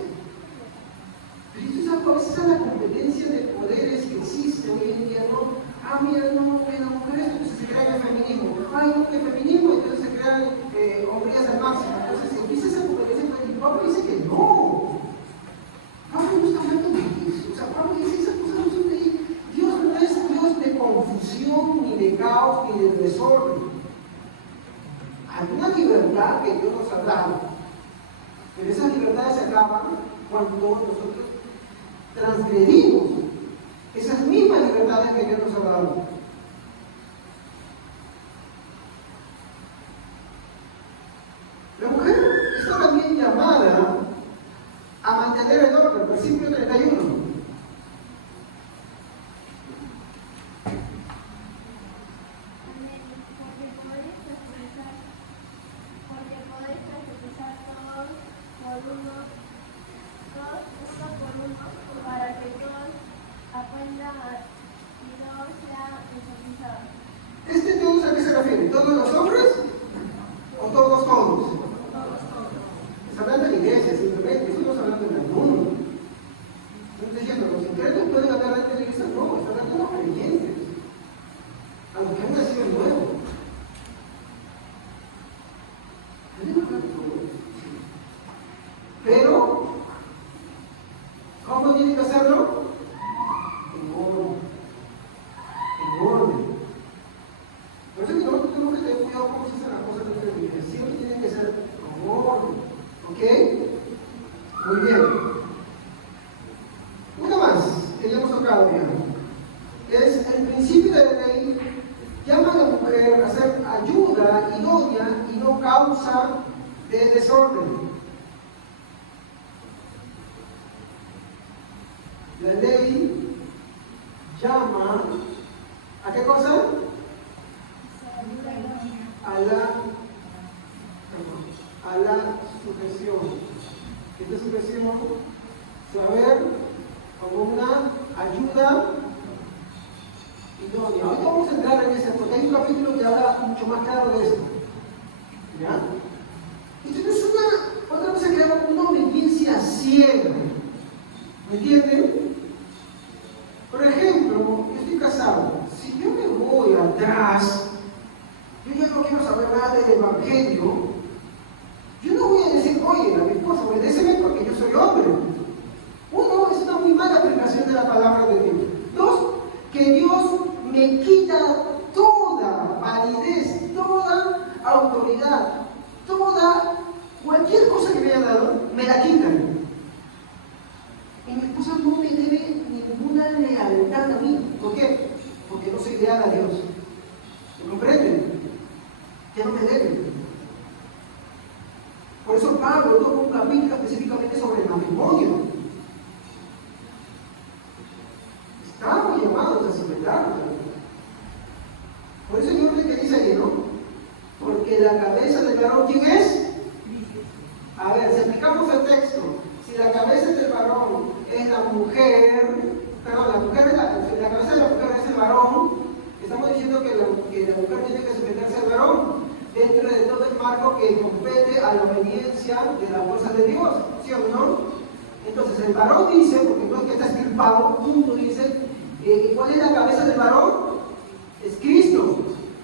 Pero esto es a la competencia de poderes que existen hoy en día, ¿no? Ah, mira, no, la mujer esto, entonces se crea el feminismo. Ay, no, el feminismo, entonces se crean hombrías al máximo. Entonces empieza esa competencia, y Pablo dice que no. Pablo no está hablando de eso. O sea, Pablo dice esas cosas no son de ahí. Dios no es Dios de confusión, ni de caos, ni de desorden. Hay una libertad que Dios nos ha dado, pero esas libertades se acaban cuando nosotros transgredimos esas mismas libertades que Dios nos ha dado. La mujer está también llamada a mantener el orden, versículo 31. ¿Este todos a qué se refiere? ¿Todos los hombres? ¿O todos? Está hablando de la iglesia, simplemente. Estamos hablando del mundo. No estoy diciendo, los incrédulos pueden hablar dentro de la iglesia, no. Está hablando de los creyentes. A los que han nacido nuevos. Pero, ¿cómo tiene que hacerlo? En orden. Por eso que nosotros tenemos que tener cuidado cómo se hacen las cosas dentro de la iglesia. Siempre tienen que ser con orden. ¿Ok? Muy bien. Una más que ya hemos tocado ya. Es el principio de la ley. Llama a la mujer a ser ayuda idónea y no causa de desorden. La ley llama ¿a qué cosa? A la sujeción. Esta sujeción se va a ver como una ayuda idónea. Ahorita vamos a entrar en ese, porque hay un capítulo que habla mucho más claro de esto. ¿Ya? Entonces otra cosa que llama una obediencia ciega. ¿Me entienden? Por ejemplo, yo estoy casado. Si yo me voy atrás, yo ya no quiero saber nada del evangelio. Yo no voy a decir, oye, a mi esposa, obedéceme porque yo soy hombre. Uno, es una muy mala aplicación de la palabra de Dios. Dos, que Dios me quita toda validez, toda autoridad, cualquier cosa que me haya dado, me la quitan. Y mi esposa no me debe ninguna lealtad a mí. ¿Por qué? Porque no soy leal a Dios. ¿Me comprenden? Que no me debe. Por eso Pablo toma un capítulo específicamente sobre el matrimonio. Estamos llamados a someternos. Por eso yo creo que dice ahí, ¿no? Porque la cabeza del varón, ¿quién es? A ver, si aplicamos el texto, si la cabeza del varón es la mujer, perdón, la cabeza de la mujer es el varón, estamos diciendo que la mujer tiene que someterse al varón dentro de todo el marco que compete a la obediencia de la fuerza de Dios, ¿sí o no? Entonces el varón dice, porque no es que está escripado, punto dice, ¿cuál es la cabeza del varón? Es Cristo.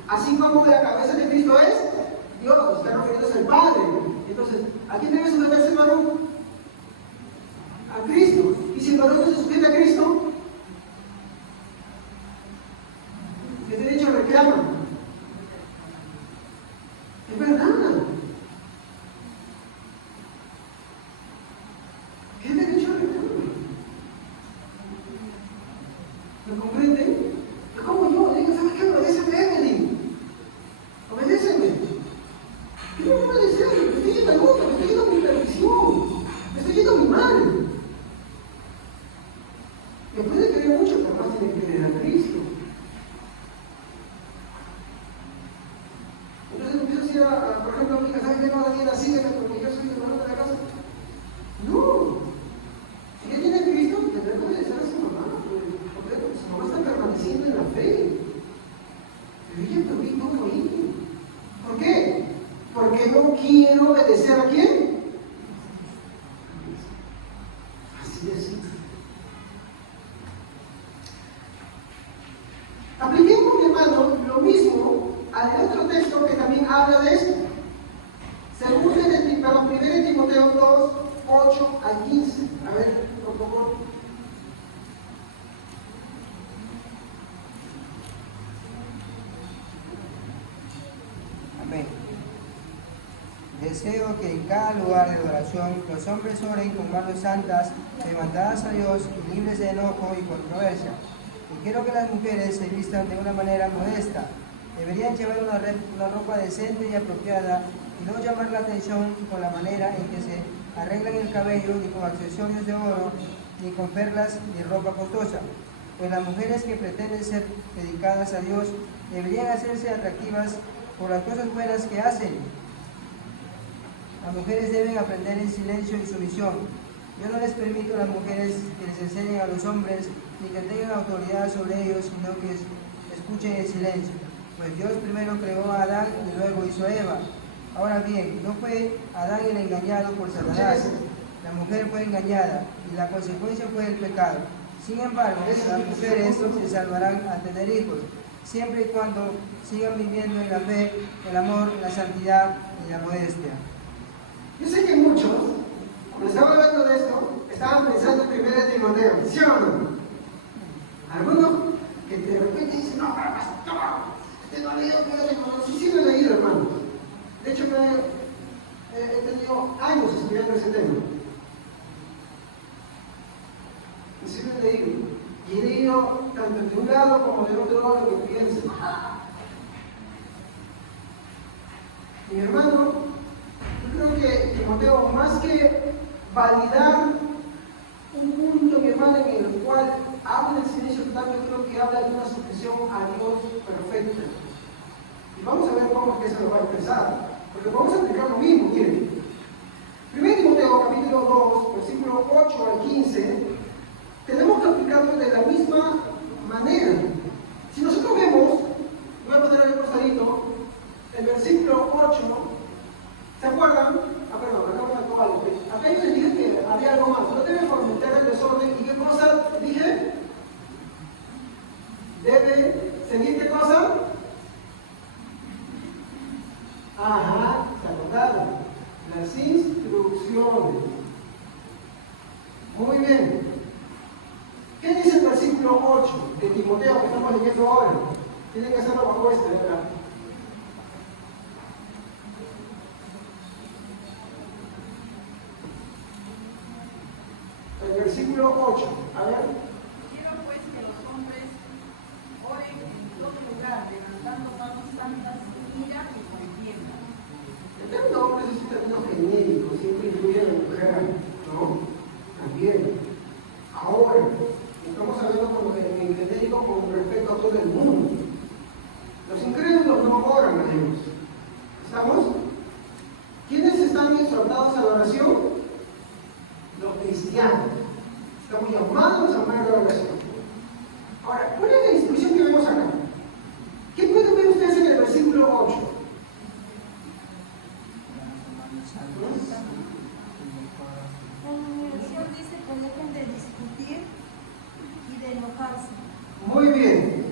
Así como la cabeza de Cristo es Dios, está refiriéndose al Padre. Entonces, ¿a quién debe someterse el varón? A Cristo. Y si el varón no se sujeta a Cristo, ¿qué derecho reclama? Es verdad. ¿Qué derecho reclama? ¿Me comprenden? Es como yo, digo, ¿sabes qué? Obedéceme, Evelyn. Obedéceme. ¿Qué no me obedecer? Me estoy yendo al mundo, me estoy yendo a mi perdición. Me estoy yendo a mi mal. Me puede creer mucho, pero más tiene que creer a Cristo. Entonces empiezo a decir, por ejemplo, a mi casa, ¿sabes qué? No, Daniela, sígueme porque yo soy el hermano de la casa. No. Si ella tiene a Cristo, tendrá que obedecer a su mamá. Porque su mamá está permaneciendo en la fe. Pero ella también todo ahí. ¿Por qué? Porque no quiero obedecer a quién. Así de simple. Apliquemos, mi hermano, lo mismo al otro texto que también habla de esto. Según primero Timoteo 2, 8 al 15. A ver, por favor. Amén. Deseo que en cada lugar de adoración los hombres oren con manos santas, levantadas a Dios y libres de enojo y controversia. Y quiero que las mujeres se vistan de una manera modesta. Deberían llevar una ropa decente y apropiada y no llamar la atención con la manera en que se arreglan el cabello, ni con accesorios de oro, ni con perlas, ni ropa costosa. Pues las mujeres que pretenden ser dedicadas a Dios deberían hacerse atractivas por las cosas buenas que hacen. Las mujeres deben aprender en silencio y sumisión. Yo no les permito a las mujeres que les enseñen a los hombres ni que tengan autoridad sobre ellos, sino que escuchen en silencio. Pues Dios primero creó a Adán y luego hizo a Eva. Ahora bien, no fue Adán el engañado por Satanás, la mujer fue engañada y la consecuencia fue el pecado. Sin embargo, las mujeres se salvarán al tener hijos, siempre y cuando sigan viviendo en la fe, el amor, la santidad y la modestia. Yo sé que muchos, cuando estaba hablando de esto, estaban pensando en 1 Timoteo, ¿sí o no? Algunos que de repente dicen, no, pero pastor, usted no ha leído 1 Timoteo. Sí, lo he leído, hermano. De hecho, he tenido años estudiando ese tema. Y sí lo he leído. Y he leído tanto de un lado como del otro lado lo que piensen. Mi hermano, yo creo que Timoteo, más que validar un punto, mi hermano, en el cual que habla de una sujeción a Dios perfecta. Y vamos a ver cómo es que eso lo va a expresar. Porque vamos a explicar lo mismo, miren. 1 Timoteo capítulo 2, versículo 8 al 15, tenemos que aplicarlo de la misma manera. Si nosotros vemos, voy a poner ahí por costadito, el versículo 8, ¿se acuerdan? Perdón, acá me faltó algo. Acá yo les dije que había algo más. No debe fomentar el desorden. ¿Y qué cosa dije? Debe seguir qué cosa. Ajá, se acordaron. Las instrucciones. Muy bien. ¿Qué dice el versículo 8 de Timoteo que estamos leyendo ahora? Tienen que hacerlo bajo este, ¿verdad? El versículo 8. A ver. Quiero pues que los hombres oren en todo lugar, levantando manos santas, ira y contienda. El término hombre es un término genérico, siempre incluye a la mujer, ¿no? También. Ahora, estamos hablando en genérico con respecto a todo el mundo. Los incrédulos no oran a Dios. ¿Estamos? ¿Quiénes están exhortados a la oración? Los cristianos. Estamos llamados a amar la oración. Ahora, ¿cuál es la instrucción que vemos acá? ¿Qué pueden ver ustedes en el versículo 8? En el Señor dice que dejen de discutir y de enojarse. Muy bien.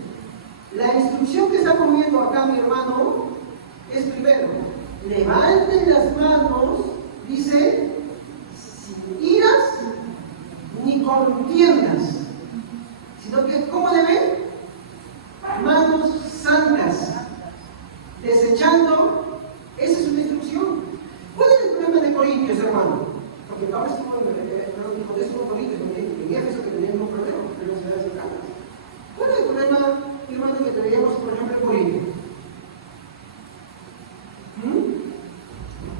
La instrucción que estamos viendo acá, mi hermano, es primero, levanten las manos, dice, sin iras ni contiendas, sino que, ¿cómo deben? Manos santas, desechando. Esa es una instrucción. ¿Cuál es el problema de Corintios, hermano? Porque Pablo estuvo en Corintios, en Éfeso, que tenían un problema, pero se da acá. ¿Cuál es el problema, hermano, que teníamos, por ejemplo, en Corintios?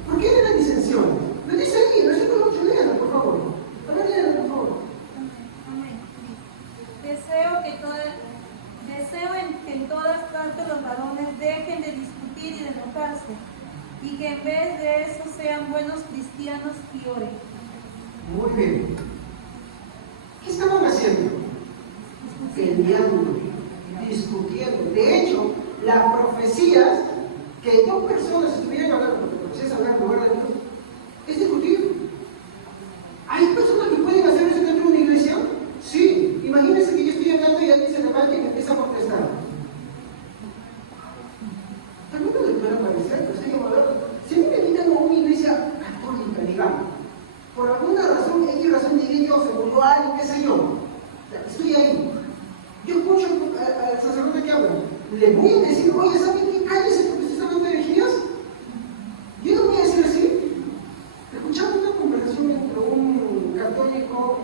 ¿Por qué eran disensiones? Lo dice aquí, versículo 8, léanlo, por favor. A ver, léanlo, por favor. Amén. Deseo que en todas partes los varones dejen de discutir y de enojarse, y que en vez de eso sean buenos cristianos y oren. Muy bien. ¿Qué estaban haciendo? Peleando, discutiendo. De hecho, las profecías, que dos personas estuvieran hablando, porque profecías hablar en lugar de Dios, es discutir. ¿Hay personas que pueden hacer eso dentro de una iglesia? Sí. Imagínense que yo estoy hablando y alguien se levanta y me empieza a contestar. También no le puede parecer, pero estoy hablando. Si a mí me invitan a una iglesia católica, digamos, por alguna razón, X razón diré yo, se murió alguien, qué sé yo, estoy ahí. Yo escucho al sacerdote que habla. Le voy a decir, oye, ¿saben qué? Cállese porque se está hablando de herejías. Yo no voy a decir así. Escuchamos una conversación entre un católico,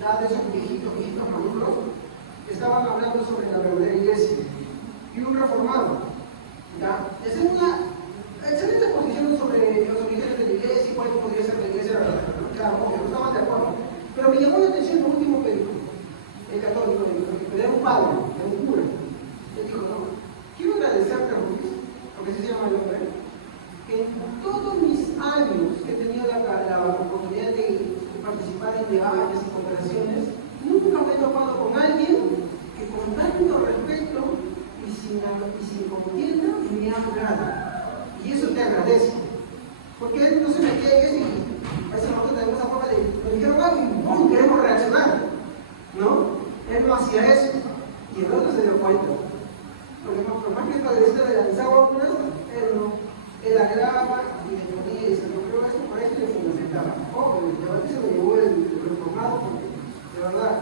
ya de esos viejitos maduros, que estaban hablando sobre la verdadera iglesia, y un reformado. ¿Ya? Esa es una excelente posición sobre los orígenes de la iglesia y cuál podría ser la iglesia verdadera. Claro, obvio, no estaban de acuerdo. Pero me llamó la atención lo último que dijo el católico, que era un padre, era un cura. Él dijo, no, quiero agradecerte, Ruiz, porque se llama el hombre, que en todos mis años que he tenido la oportunidad de participar en debates y conversaciones, nunca me he topado con alguien que con tanto respeto y sin contienda me ha hablado. Y eso te agradezco. Porque él no se metía en eso y a veces nosotros tenemos esa forma de, nos dijeron algo y ¡pum!, queremos reaccionar. ¿No? Él no hacía eso. Y el otro se dio cuenta. Porque por más que padecía de lanzaba algunas, él no. Él agrava y le ponía y dice, yo creo que esto por esto le fundamentaba. Obvio, el debate se lo llevó el reformado porque, de verdad,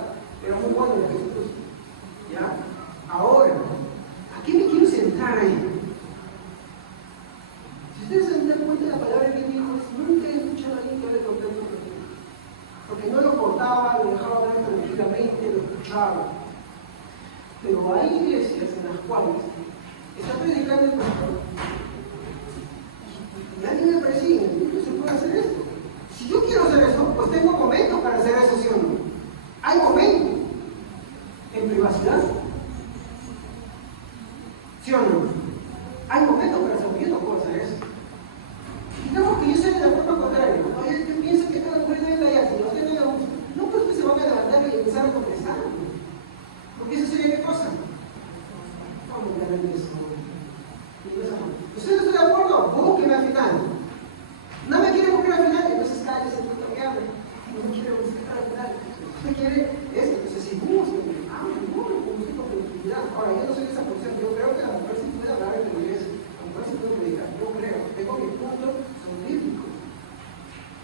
era muy bueno lo que se puso. ¿Ya? Ahora, ¿a qué me quiero sentar ahí? Si ustedes se dan cuenta de la palabra que dijo, nunca he escuchado a alguien que hable con tanto respeto. Porque no lo cortaba, lo dejaba hablar tranquilamente, lo escuchaba. Pero hay iglesias en las cuales está predicando el pastor y alguien me persigue, ¿no se puede hacer esto? Si yo quiero hacer eso, pues tengo momentos para hacer eso, ¿sí o no? Hay momentos en privacidad. están contestando. Porque eso sería qué cosa. ¿Cómo que no eso? ¿Usted no está de acuerdo? Búsqueme al final. No me quiere buscar al final, entonces cállese el punto que hable. No me quiere buscar al final. Usted quiere esto, entonces si búsqueme, busque con creatividad. Ahora, yo no soy de esa posición, yo creo que a lo mejor sí puede hablar en la iglesia, a lo mejor sí puede predicar, yo creo, tengo mis puntos, son bíblicos.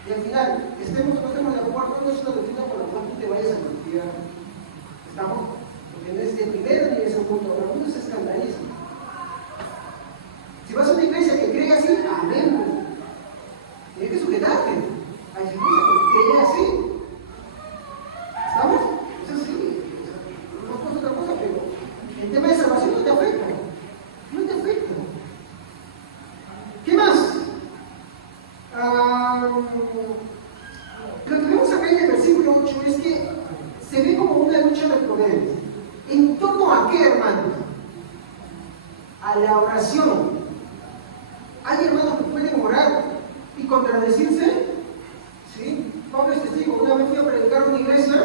Y al final, estemos o no estemos de acuerdo, no es una doctrina por la cual tú te vayas a confiar. ¿Estamos? Porque no es de primero ni de segundo, pero algunos se escandalizan. Si vas a una iglesia que cree así, amén. Tienes que sujetarte a esa iglesia que cree así. ¿Estamos? Es así. No es otra cosa, pero el tema de salvación no te afecta. No te afecta. ¿Qué más? Lo que vemos acá en el versículo 8 es que se ve como una lucha de poderes. ¿En torno a qué, hermanos? A la oración. Hay hermanos que pueden orar y contradecirse. ¿Sí? Pablo es testigo. Una vez fui a predicar en una iglesia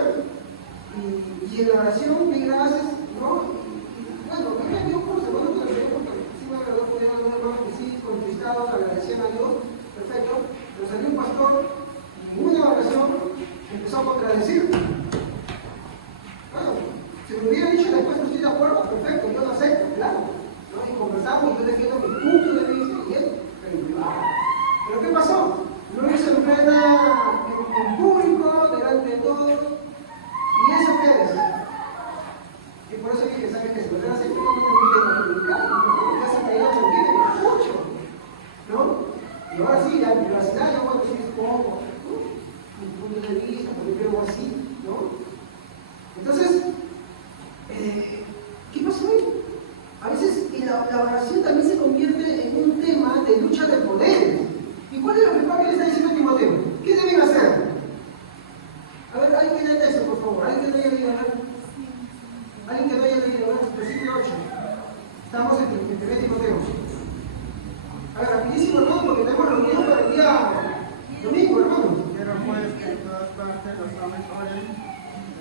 y en la oración vi gracias, ¿no? Y bueno, me dio cosas, bueno, porque sí me agradó poder a algunos hermanos que sí, contristados, agradecían a Dios. Perfecto. Pero salió un pastor y en una oración empezó a contradecir. Bueno, si me hubiera dicho después no estoy de acuerdo, perfecto, yo lo acepto, claro. ¿No? Y conversamos y yo defiendo mi punto de vista y él, pero ¿qué pasó? No hizo en plena, en público, delante de todos. ¿Y eso qué es? Y por eso dije, ¿sabes qué? Si lo así, no me olviden a predicar, porque ya se me ha ido tranquilo y me escucho, ¿no? Y ahora sí, la privacidad, yo cuando sí expongo mi punto de vista, porque creo así, ¿no? Entonces, ¿qué pasó ahí? A veces la oración también se convierte en un tema de lucha de poderes. ¿Y cuál es lo que Pablo le está diciendo a Timoteo? ¿Qué deben hacer? A ver, alguien que lea eso, por favor. Alguien que no haya leído, alguien que no haya leído, versículo 8. Estamos en 1 Timoteo. A ver, rapidísimo, ¿no? Porque tenemos reunión para el día domingo, hermano. Quiero pues que en todas partes los hombres oren,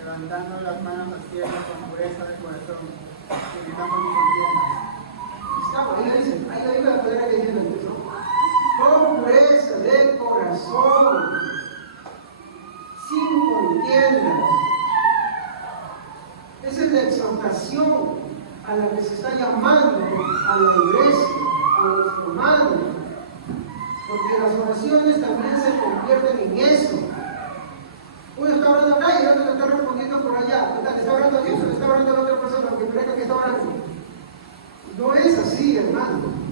levantando las manos al cielo con pureza de corazón, y no con contiendas. Estamos, ahí dice, ahí la palabra que dice antes, ¿no? Con pureza de corazón, sin contiendas. Esa es la exhortación a la que se está llamando a la iglesia, a los hermanos, porque las oraciones también se convierten en eso. Uno está orando acá y el otro le está respondiendo por allá. ¿Le está orando a Dios o le está orando a la otra persona? Aunque parezca que está orando. No es así, hermano.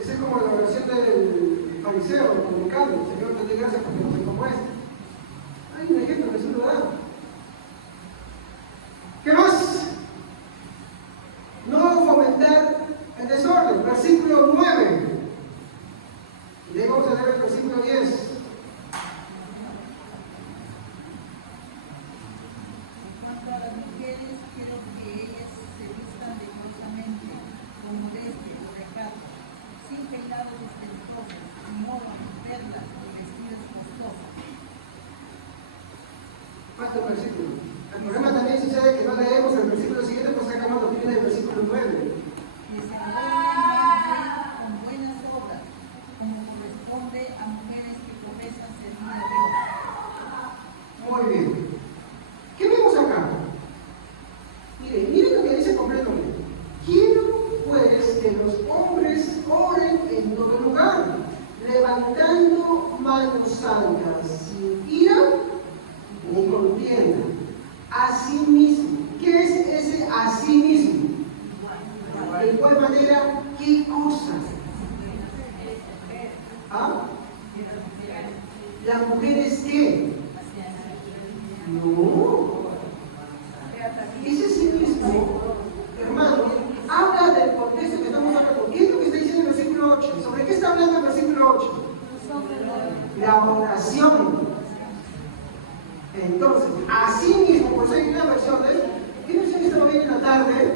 Esa es como la oración del fariseo, del publicano. Señor, te doy gracias porque no soy como este. Hay un ejemplo que Jesús lo da. ¿Qué más? No fomentar el desorden. Versículo 9. Y de ahí vamos a leer el versículo 10. ¿Cuántos versículos? El problema también sucede que no leemos el versículo siguiente, pues sacamos doctrina del versículo 9. Que se adornen con buenas obras, como corresponde a mujeres que profesan servir a Dios. Muy bien. ¿Qué vemos acá? Miren lo que dice completamente. Quiero pues que los hombres oren en todo lugar, levantando manos santas, sin ira ni contienda. Así mismo. ¿Qué es ese así mismo? De igual manera, ¿qué cosas? ¿Ah? ¿Las mujeres qué? No. Ese sí mismo, hermano, habla del contexto que estamos hablando. ¿Qué es lo que está diciendo el versículo 8? ¿Sobre qué está hablando el versículo 8? La oración. Entonces, así mismo, por eso hay una versión ¿qué versión estaba viendo en la tarde?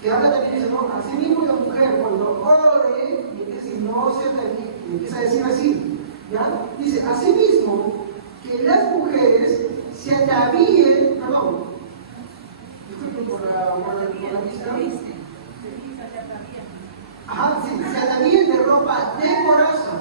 Que habla también, dice, no, así mismo la mujer cuando ore, y empieza a decir así, ¿ya? Dice, así mismo, que las mujeres se atavíen, perdón, disculpen por la vista. Ajá, sí, se atavíen de ropa decorosa,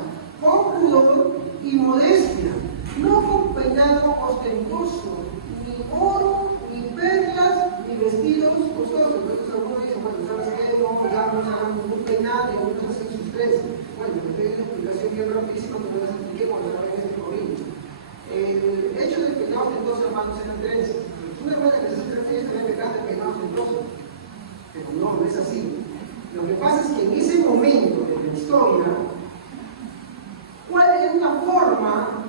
con pudor y modestia, no con peinado ostentoso, ni oro, ni perlas, ni vestidos costosos. Entonces algunos dicen, bueno, ¿sabes qué? No, ya nos hagamos un peinado, entonces en sus tres. Bueno, me estoy dando una explicación bien rapidísima, pero no les expliqué cuando estaba en el COVID. El hecho del peinado ostentoso, hermanos, eran trenzas. Una buena que se refiere también pecado de peinado ostentoso, pero no es así. Lo que pasa es que en ese momento de la historia, ¿cuál es una forma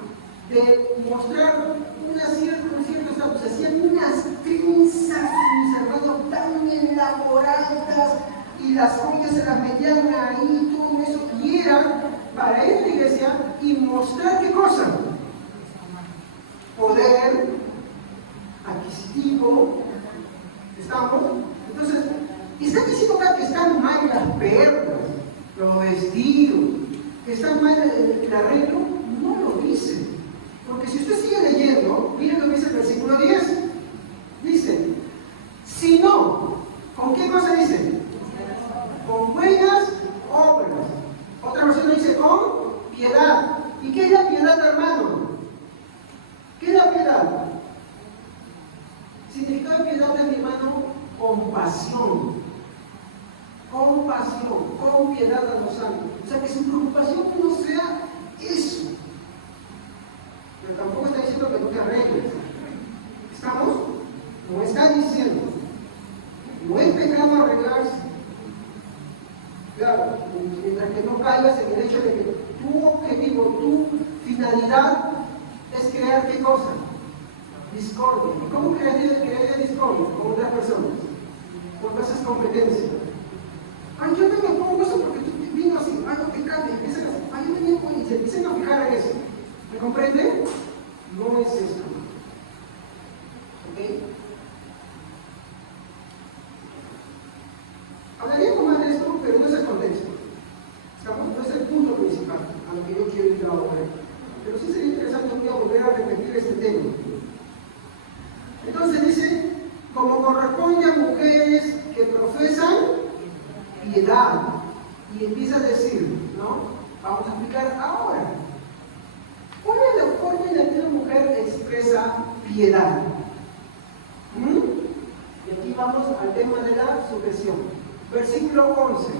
de mostrar un cierto estatus? Se hacían unas trenzas, mis hermanos, tan elaboradas, y las joyas se las metían ahí, todo eso, y era para esta iglesia y mostrar qué cosa, poder adquisitivo. ¿Estamos? Entonces, ¿están diciendo acá que están mal las perlas, los vestidos, que están mal el arreglo? No lo dice. Porque si usted sigue leyendo, miren lo que dice el versículo 10. Dice, si no, ¿con qué cosa dice? Con buenas obras. Otra versión dice con piedad. ¿Y qué es la piedad, hermano? ¿Qué es la piedad? Significado de piedad es, mi hermano, compasión. Compasión, con piedad a los santos. O sea, que su preocupación no sea eso. Pero tampoco está diciendo que no te arregles. ¿Estamos? No está diciendo. No es pecado arreglarse. Claro, mientras que no caigas en el hecho de que tu objetivo, tu finalidad es crear ¿qué cosa? Discordia. ¿Y cómo crearía discordia? Con otras personas. Con esas competencias. Ay, yo no me pongo eso porque tú vino así, ay, no te calles, empiezan así, ay, yo venía con y se empiezan a fijar en eso. ¿Me comprende? No es esto. ¿Ok? Hablaríamos más de esto, pero no es el contexto. No es el punto principal a lo que yo quiero ir ahora. Pero sí sería interesante un día volver a repetir este tema. Entonces dice, como corresponde a mujeres que profesan piedad. Y empieza a decir, ¿no? Vamos a explicar ahora. ¿Cuál es la forma en la que una mujer expresa piedad? Y aquí vamos al tema de la sujeción. Versículo 11.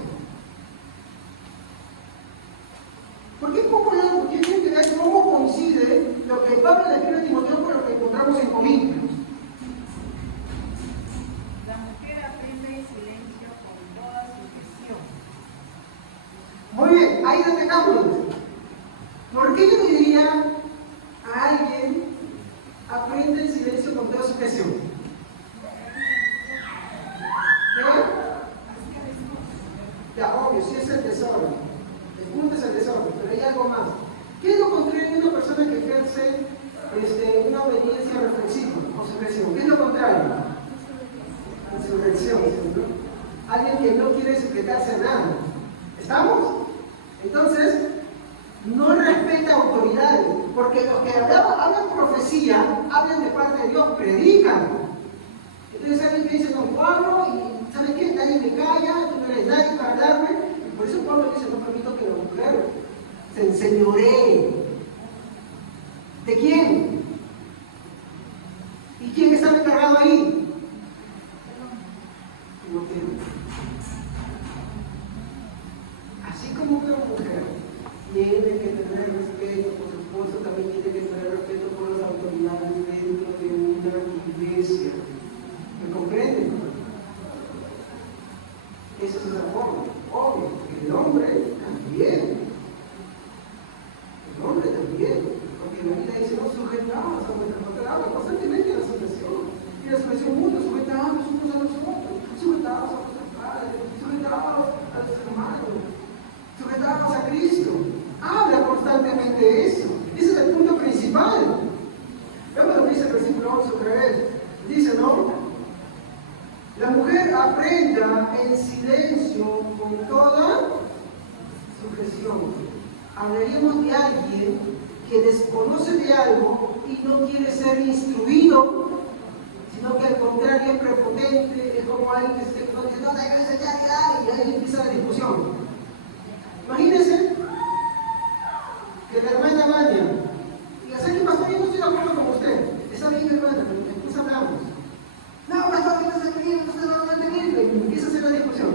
¿Por qué poco largo? Porque tiene que ver cómo coincide lo que Pablo le escribe a Timoteo con lo que encontramos en Corintios. La mujer aprende en silencio con toda sujeción. Muy bien, ahí detecamos. ¿Por qué yo le diría a alguien aprende en silencio con toda sujeción? ¿Qué? Ya, obvio, sí es el tesoro. El punto es el tesoro, pero hay algo más. ¿Qué es lo contrario de una persona que ejerce una obediencia reflexiva o sujeción? ¿Qué es lo contrario? Insurrección, ¿no? Alguien que no quiere sujetarse a nada. ¿Estamos? Entonces, no respeta autoridades, porque los que hablan profecía, hablan de parte de Dios, predican. Entonces alguien que dice, no, Pablo, y ¿sabes qué? Nadie me calla, tú no eres nadie para hablarme. Y por eso Pablo dice, no permito que la mujer se enseñoree. ¿De quién? ¿Y quién está encargado ahí? Así como una mujer tiene que tener respeto por su esposo, también tiene que tener respeto por las autoridades dentro de una iglesia. ¿Me comprenden? Esa es la forma. Obvio, el hombre también. El hombre también. Porque la Biblia dice, no sujetados a vuestra palabra, constantemente la sujeción. Y la sujeción mutua, sujetados unos a los otros, sujetados a vuestros padres, sujetados a los hermanos, sujetados a Cristo. Habla constantemente eso. Ese es el punto principal. Veamos lo que dice el versículo 11 otra vez. Dice, ¿no? La mujer aprenda en silencio con toda sujeción. Hablaríamos de alguien que desconoce de algo y no quiere ser instruido, sino que al contrario es prepotente, es como alguien que dice, no, déjame ya, y ahí empieza la discusión. Imagínense que la hermana Mania, y hace que pastor, yo no estoy de acuerdo con usted, está bien hermana, después hablamos. No, pastor, que no se bien, no está bien, y empieza a hacer la discusión.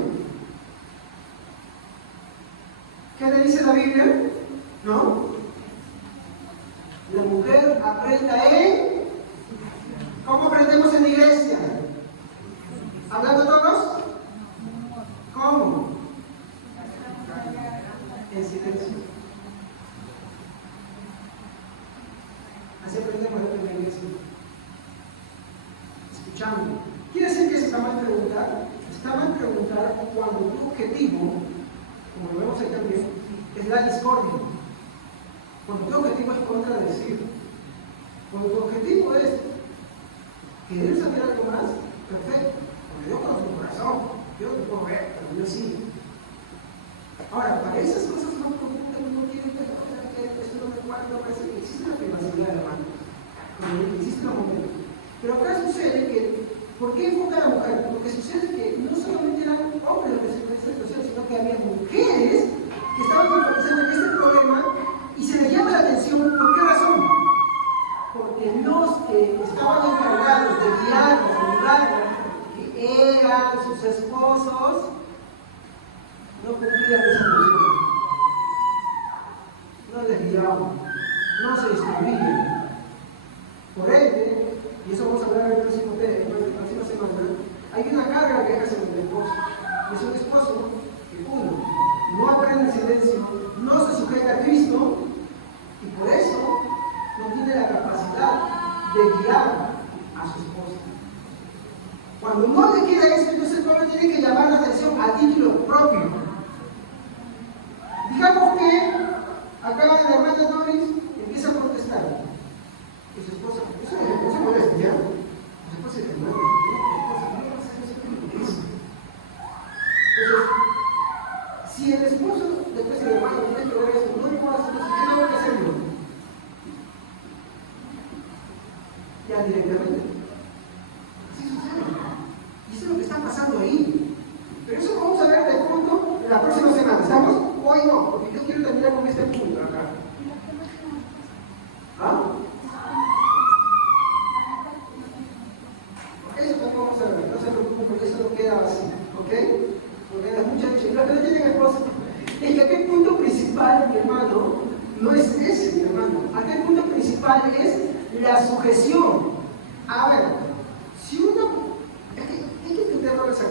¿Qué le dice la Biblia? ¿No? La mujer aprenda en... ¿Cómo aprendemos en la iglesia? ¿Hablando todos? ¿Cómo? En silencio. Así aprendemos en la iglesia. Escuchando. ¿Quiere decir que está mal preguntar? Está mal preguntar cuando tu objetivo, como lo vemos ahí también, es la discordia. Cuando tu objetivo es contradecir. Cuando tu objetivo es querer saber algo más, perfecto. Porque Dios conoce tu corazón. Yo te puedo ver, pero yo sí. Ahora, para esas cosas no tienen que esto no me cuadra, parece que existe una privacidad, hermano. Existe un momento. Pero acá sucede que, ¿por qué enfoca a la mujer? Porque sucede que no solamente eran hombres los que se ponían esta situación, sino que había mujeres que estaban enfrentando en este problema y se les llama la atención. ¿Por qué razón? Porque los que estaban encargados de guiarlos, de ayudarlos, que eran sus esposos, no cumplían esa función. No les guiaban, no se instruían. Por ende, y eso vamos a hablar en la próxima semana, hay una carga que ejerce el esposo. Y es un esposo que, uno, no aprende en silencio, no se sujeta a Cristo, y por eso no tiene la capacidad de guiar a su esposa. Cuando no le queda eso, entonces el pueblo tiene que llamar la atención a título propio. Digamos que acá la hermana Doris empieza a protestar. Y su esposa, no se molesta, ¿ya? Su esposa dice, hermano, no vas a hacer eso. Entonces, si el esposo después del hermano tiene que ver esto, no puedo hacer eso, ¿qué tengo que hacerlo? Ya directamente. Así sucede. Y eso es lo que está pasando ahí. Pero eso lo vamos a ver de fondo en la próxima semana. ¿Estamos? Hoy no, porque yo quiero terminar con este punto acá. ¿Ah? Eso también vamos a ver, no se preocupen porque eso no queda así, ¿ok? Porque las muchachas, los que no tienen esposa, es que aquel punto principal, mi hermano, no es ese, mi hermano. Aquel punto principal es la sujeción. A ver, si uno, es que hay que entenderlo acá.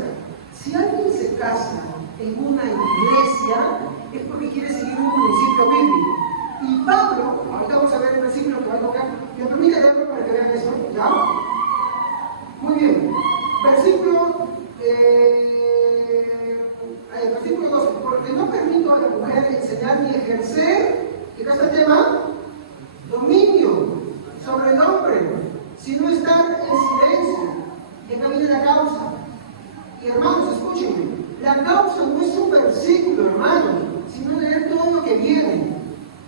Si alguien se casa en una iglesia, es porque quiere seguir un principio bíblico. Y Pablo, ahorita vamos a ver el versículo que va a tocar, ¿me permite leerlo para que vean eso? ¿Ya? Muy bien. Versículo 12. Porque no permito a la mujer enseñar ni ejercer, ¿qué es el tema? Dominio sobre el hombre, sino estar en silencio. Y acá viene la causa. Y hermanos, escúchenme. La causa no es un versículo, hermanos, sino leer todo lo que viene.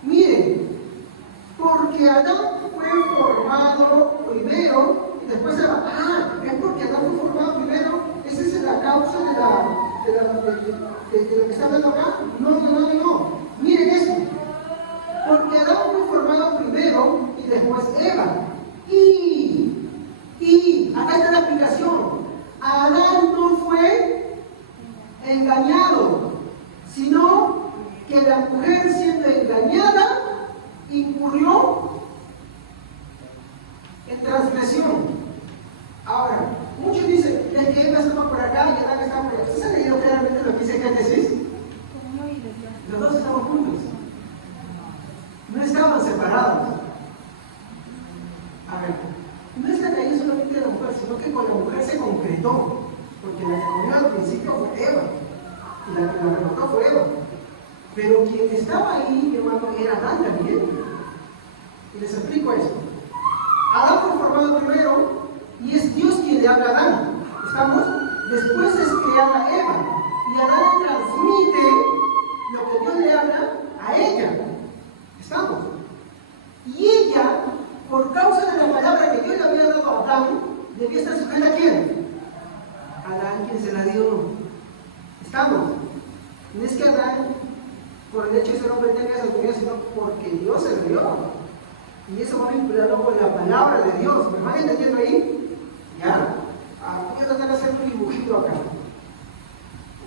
Miren, porque Adán fue formado primero y después se va. Es porque Adán fue formado primero. Esa es la causa de lo que está hablando acá. No. Miren esto. Porque Adán fue formado primero y después Eva. Y acá está la explicación. Adán no fue engañado, sino que la mujer siendo engañada incurrió en transgresión. Ahora, muchos dicen, es que Eva estaba por acá y Adán estaba por acá. ¿Ustedes han leído claramente lo que dice Génesis? Los dos estaban juntos. No estaban separados. A ver, no es la caída solamente de la mujer, sino que con la mujer se concretó. Porque la que comió al principio fue Eva. Y la que la derrotó fue Eva. Pero quien estaba ahí, mi hermano, era Adán también. Y les explico esto. Adán fue formado primero y es Dios quien le habla a Adán. ¿Estamos? Después es creada Eva. Y Adán le transmite lo que Dios le habla a ella. ¿Estamos? Adán, debía estar sujeta a quién? Adán, quien se la dio. ¿Estamos? No es que Adán, por el hecho de ser hombre, tenga esa autoridad, sino porque Dios se lo dio. Y eso va vinculado con la palabra de Dios. ¿Me van entendiendo ahí? ¿Ya? Voy a tratar de hacer un dibujito acá.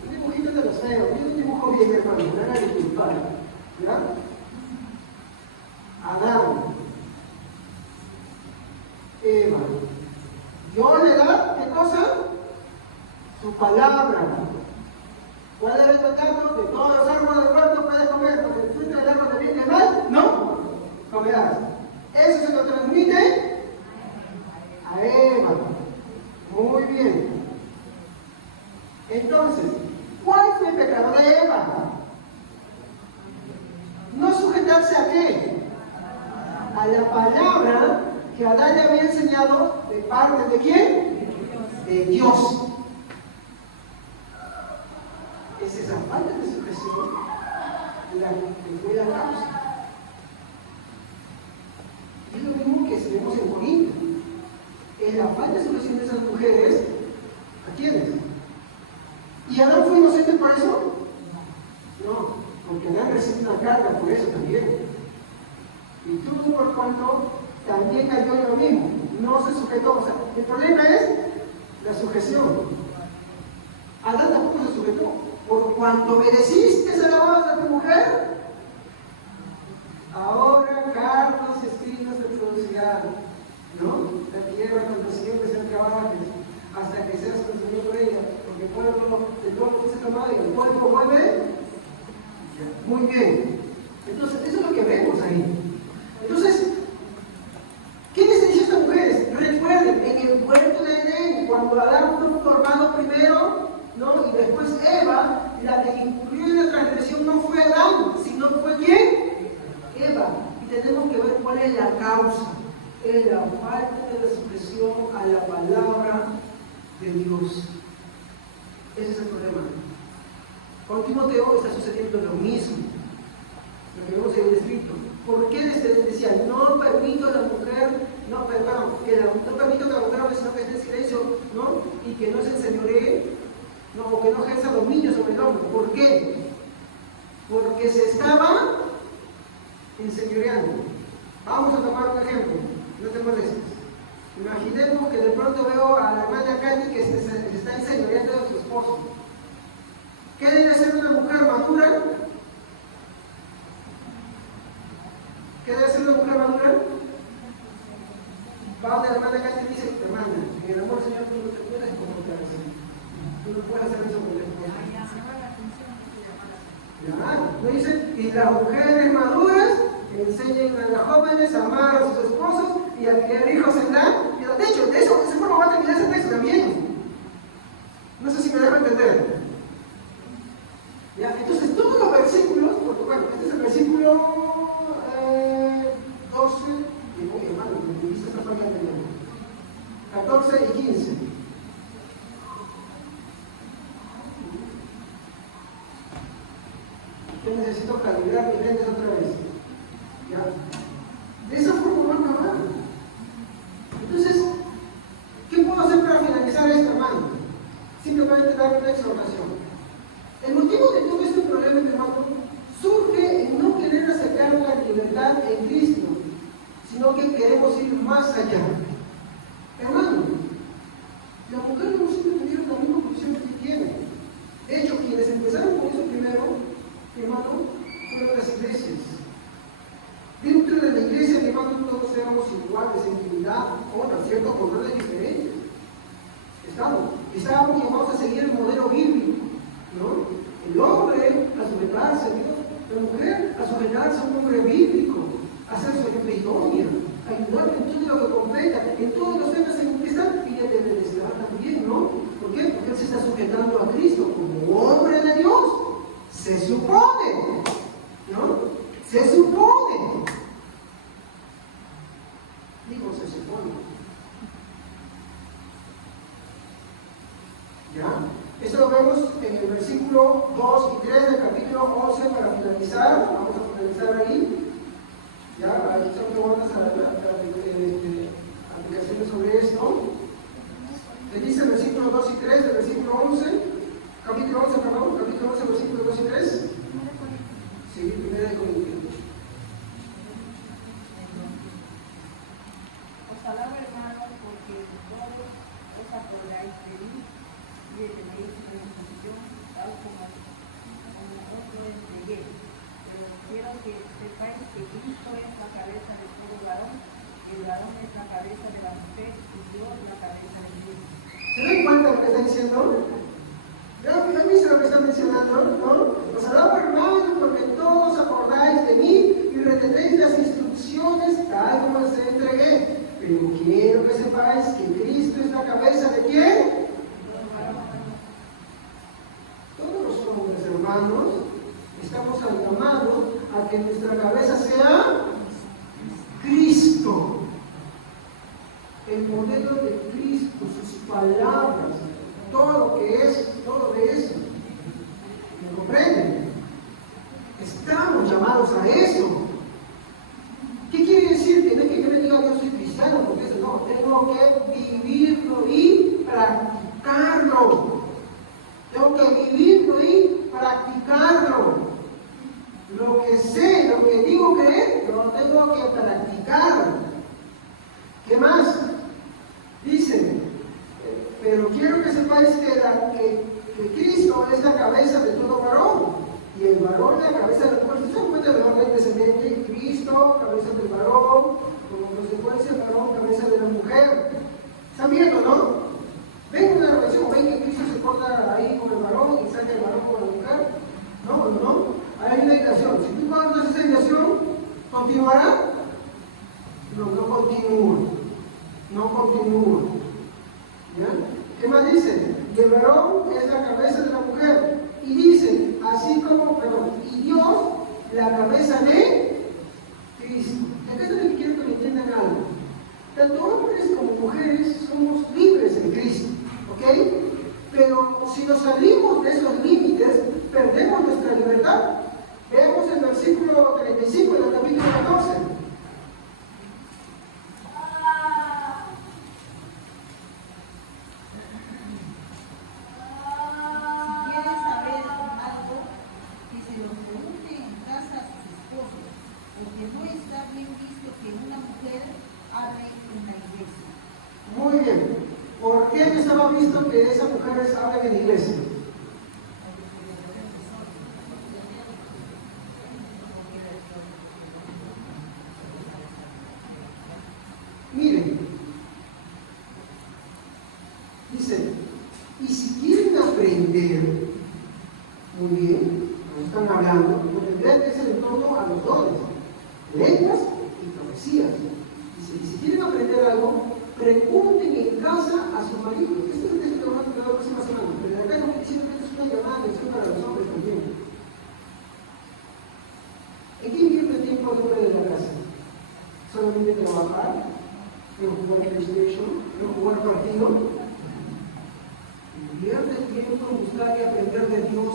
Un dibujito de los feos. Yo un dibujo bien, hermano. No era dificultad. ¿Ya? Adán. Eva. Dios le da, ¿qué cosa? Su palabra. ¿Cuál era el mandato? Que todos los árboles del huerto puedes comer, porque el fruto del árbol de bien y del mal, no comerás. Eso se lo transmite a Eva. Muy bien. Entonces, ¿cuál fue el pecado de Eva? No sujetarse a qué? A la palabra que Adán le había enseñado de parte de quién? De Dios. Es esa falta de sujeción la que fue la causa. Y es lo mismo que vemos en Corinto. Es la falta de sujeción de esas mujeres, ¿a quiénes? ¿Y Adán fue inocente por eso? No, porque Adán recibe una carga por eso también. Y tú, por cuanto, también cayó en lo mismo. No se sujetó. O sea, el problema es la sujeción. Adán tampoco se sujetó. Por cuanto obedeciste a la voz de tu mujer, ahora cardos y espinos te producirán, ¿no? La tierra cuando siempre se trabajes, hasta que seas consumido por ella, porque el polvo del polvo se tomado y el polvo vuelve. Muy bien. Entonces, eso es lo que vemos ahí. Entonces, ¿qué les dice a estas mujeres? Recuerden, en el huerto de Edén, cuando Adán fue formado primero, ¿no? Y después Eva, la que incurrió en la transgresión no fue Adán, sino fue ¿quién? Eva. Y tenemos que ver cuál es la causa. Es la falta de la sujeción a la palabra de Dios. Ese es el problema. Con Timoteo está sucediendo lo mismo. Lo que vemos en el escrito. ¿Por qué decía, no permito a la mujer, no permito que la mujer hable, sino que esté en silencio, ¿no? Y que no se enseñoree, no, o que no ejerza dominio sobre el hombre? ¿Por qué? Porque se estaba enseñoreando. Vamos a tomar un ejemplo, no te molestes. Imaginemos que de pronto veo a la hermana Candy que se está enseñoreando de su esposo. ¿Qué debe ser una mujer madura? ¿Qué debe ser una mujer madura? Va a la hermana Candy y dice, hermana, en el amor del Señor tú no te puedes comportar así. Tú no puedes hacer eso con el esposo. No dice, y las mujeres maduras enseñen a las jóvenes a amar a sus esposos y a criar hijos en la piedad. De hecho, de esa forma va a terminar ese texto también. No sé si me dejo entender. ¿Ya? Entonces, todos los versículos, porque bueno, este es el versículo 12, y hermano, me dice esta parte anterior, 14 y 15. Yo necesito calibrar mis lentes otra vez. ¿Ya? De esa forma van a acabar. Entonces, ¿qué puedo hacer para finalizar esto, hermano? Simplemente dar una exhortación. El motivo de todo este problema, hermano, surge en no querer acercar la libertad en Cristo, sino que queremos ir más allá. Hermano, la mujer no siempre tuvieron la misma posición que tiene. De hecho, quienes empezaron con eso primero, hermano, fueron las iglesias. Dentro de la iglesia, hermano, todos éramos iguales en dignidad, con ciertos controles diferentes. Estábamos llamados a seguir el modelo bíblico, ¿no? El hombre a sujetarse a Dios, la mujer a sujetarse a un hombre bíblico, a ser su ejemplo idónea, a ayudarle en todo lo que competa, en todos los temas en que está, y de bienestar también, ¿no? ¿Por qué? Porque él se está sujetando a Cristo como hombre de Dios. Se supone, ¿no? Se supone. Digo, se supone. ¿Ya? Esto lo vemos en el versículo 2 y 3 del capítulo 11 para finalizar. Vamos a finalizar ahí. Ya, ahí son preguntas a aplicaciones sobre esto. acordáis de mí y de tenéis una disposición tal como otro entregué. Pero quiero que sepáis que Cristo es la cabeza de todo varón, y el varón es la cabeza de la mujer, y Dios la cabeza de Dios. ¿Se dan cuenta de lo que está diciendo? ¿Han visto lo que está mencionando? ¿No? Os alabo, hermanos, porque todos acordáis de mí y retenéis las instrucciones tal como las entregué. Pero quiero que sepáis que Cristo es la cabeza de ¿quién? Todos los hombres, hermanos, estamos llamados a que nuestra cabeza sea Cristo. El modelo de Cristo, sus palabras, todo lo que es, todo de eso. ¿Me comprenden? Estamos llamados a eso. ¿Qué quiere decir? Que no es que yo le diga yo soy cristiano, porque eso no, tengo que vivirlo y practicarlo. Tengo que vivirlo y practicarlo. Lo que sé, lo que digo que lo tengo que practicar. ¿Qué más? Dice, pero quiero que sepáis que Cristo es la cabeza de todo varón, y el varón es la cabeza de la mujer. Si se dan cuenta del orden descendente, Cristo, cabeza del varón, como consecuencia el varón, cabeza de la mujer. ¿Están viendo, no? ¿Ven una relación? ¿Ven que Cristo se corta ahí con el varón y saca el varón con la mujer? No. Hay una indicación. Si tú guardas esa indicación, ¿continuará? No continúa. ¿Ya? ¿Qué más dice? Y el varón es la cabeza de la mujer. Y dice, así como, y Dios, la cabeza de Cristo. Y acá es donde quiero que me entiendan algo. Tanto hombres como mujeres somos libres en Cristo. ¿Ok? Pero si nos salimos de esos límites, perdemos nuestra libertad. Veamos el versículo 35 del capítulo 14. Muy bien. ¿Por qué no estaba visto que esas mujeres hablan en la iglesia? Miren, dice, y si quieren aprender, muy bien, nos están hablando, porque tendrían que ser en torno a los dones, lenguas y profecías. Dice, y si quieren aprender algo, pregunten en casa a sus maridos. Esto es lo que vamos a hablar la próxima semana, pero acá estamos diciendo que esto es una llamada de atención para los hombres también. ¿En qué invierte el tiempo fuera de la casa? ¿Solamente trabajar? ¿No jugar PlayStation? ¿No jugar partido? Invierte el tiempo en buscar y aprender de Dios.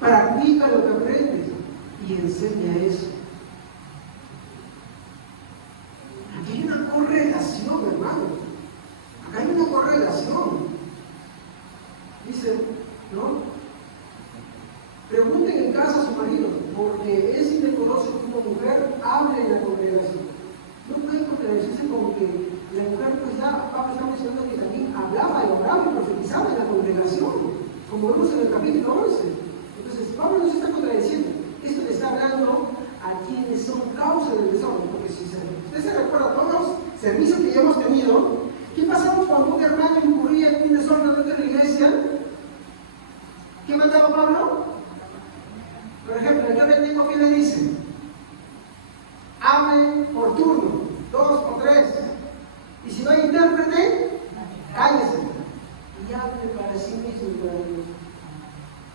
Practica lo que aprendes y enseña eso. Aquí hay una correlación, hermano. Acá hay una correlación. Dice, ¿no? Pregunten en casa a su marido, porque es indecoroso que una mujer hable en la congregación. No puede contradecirse con que la mujer, pues ya, Pablo está mencionando que también hablaba y oraba y profetizaba en la congregación, como vemos en el capítulo 11. Entonces, Pablo no se está contradiciendo. Esto le está hablando a quienes son causa del desorden, porque si usted se recuerda todos los servicios que ya hemos tenido, ¿qué pasaba cuando un hermano incurría en un desorden dentro de la iglesia? ¿Qué mandaba Pablo? Por ejemplo, el que tengo, ¿qué le dice? Hable por turno, 2 o 3. Y si no hay intérprete, cállese. Y hable para sí mismo y para Dios.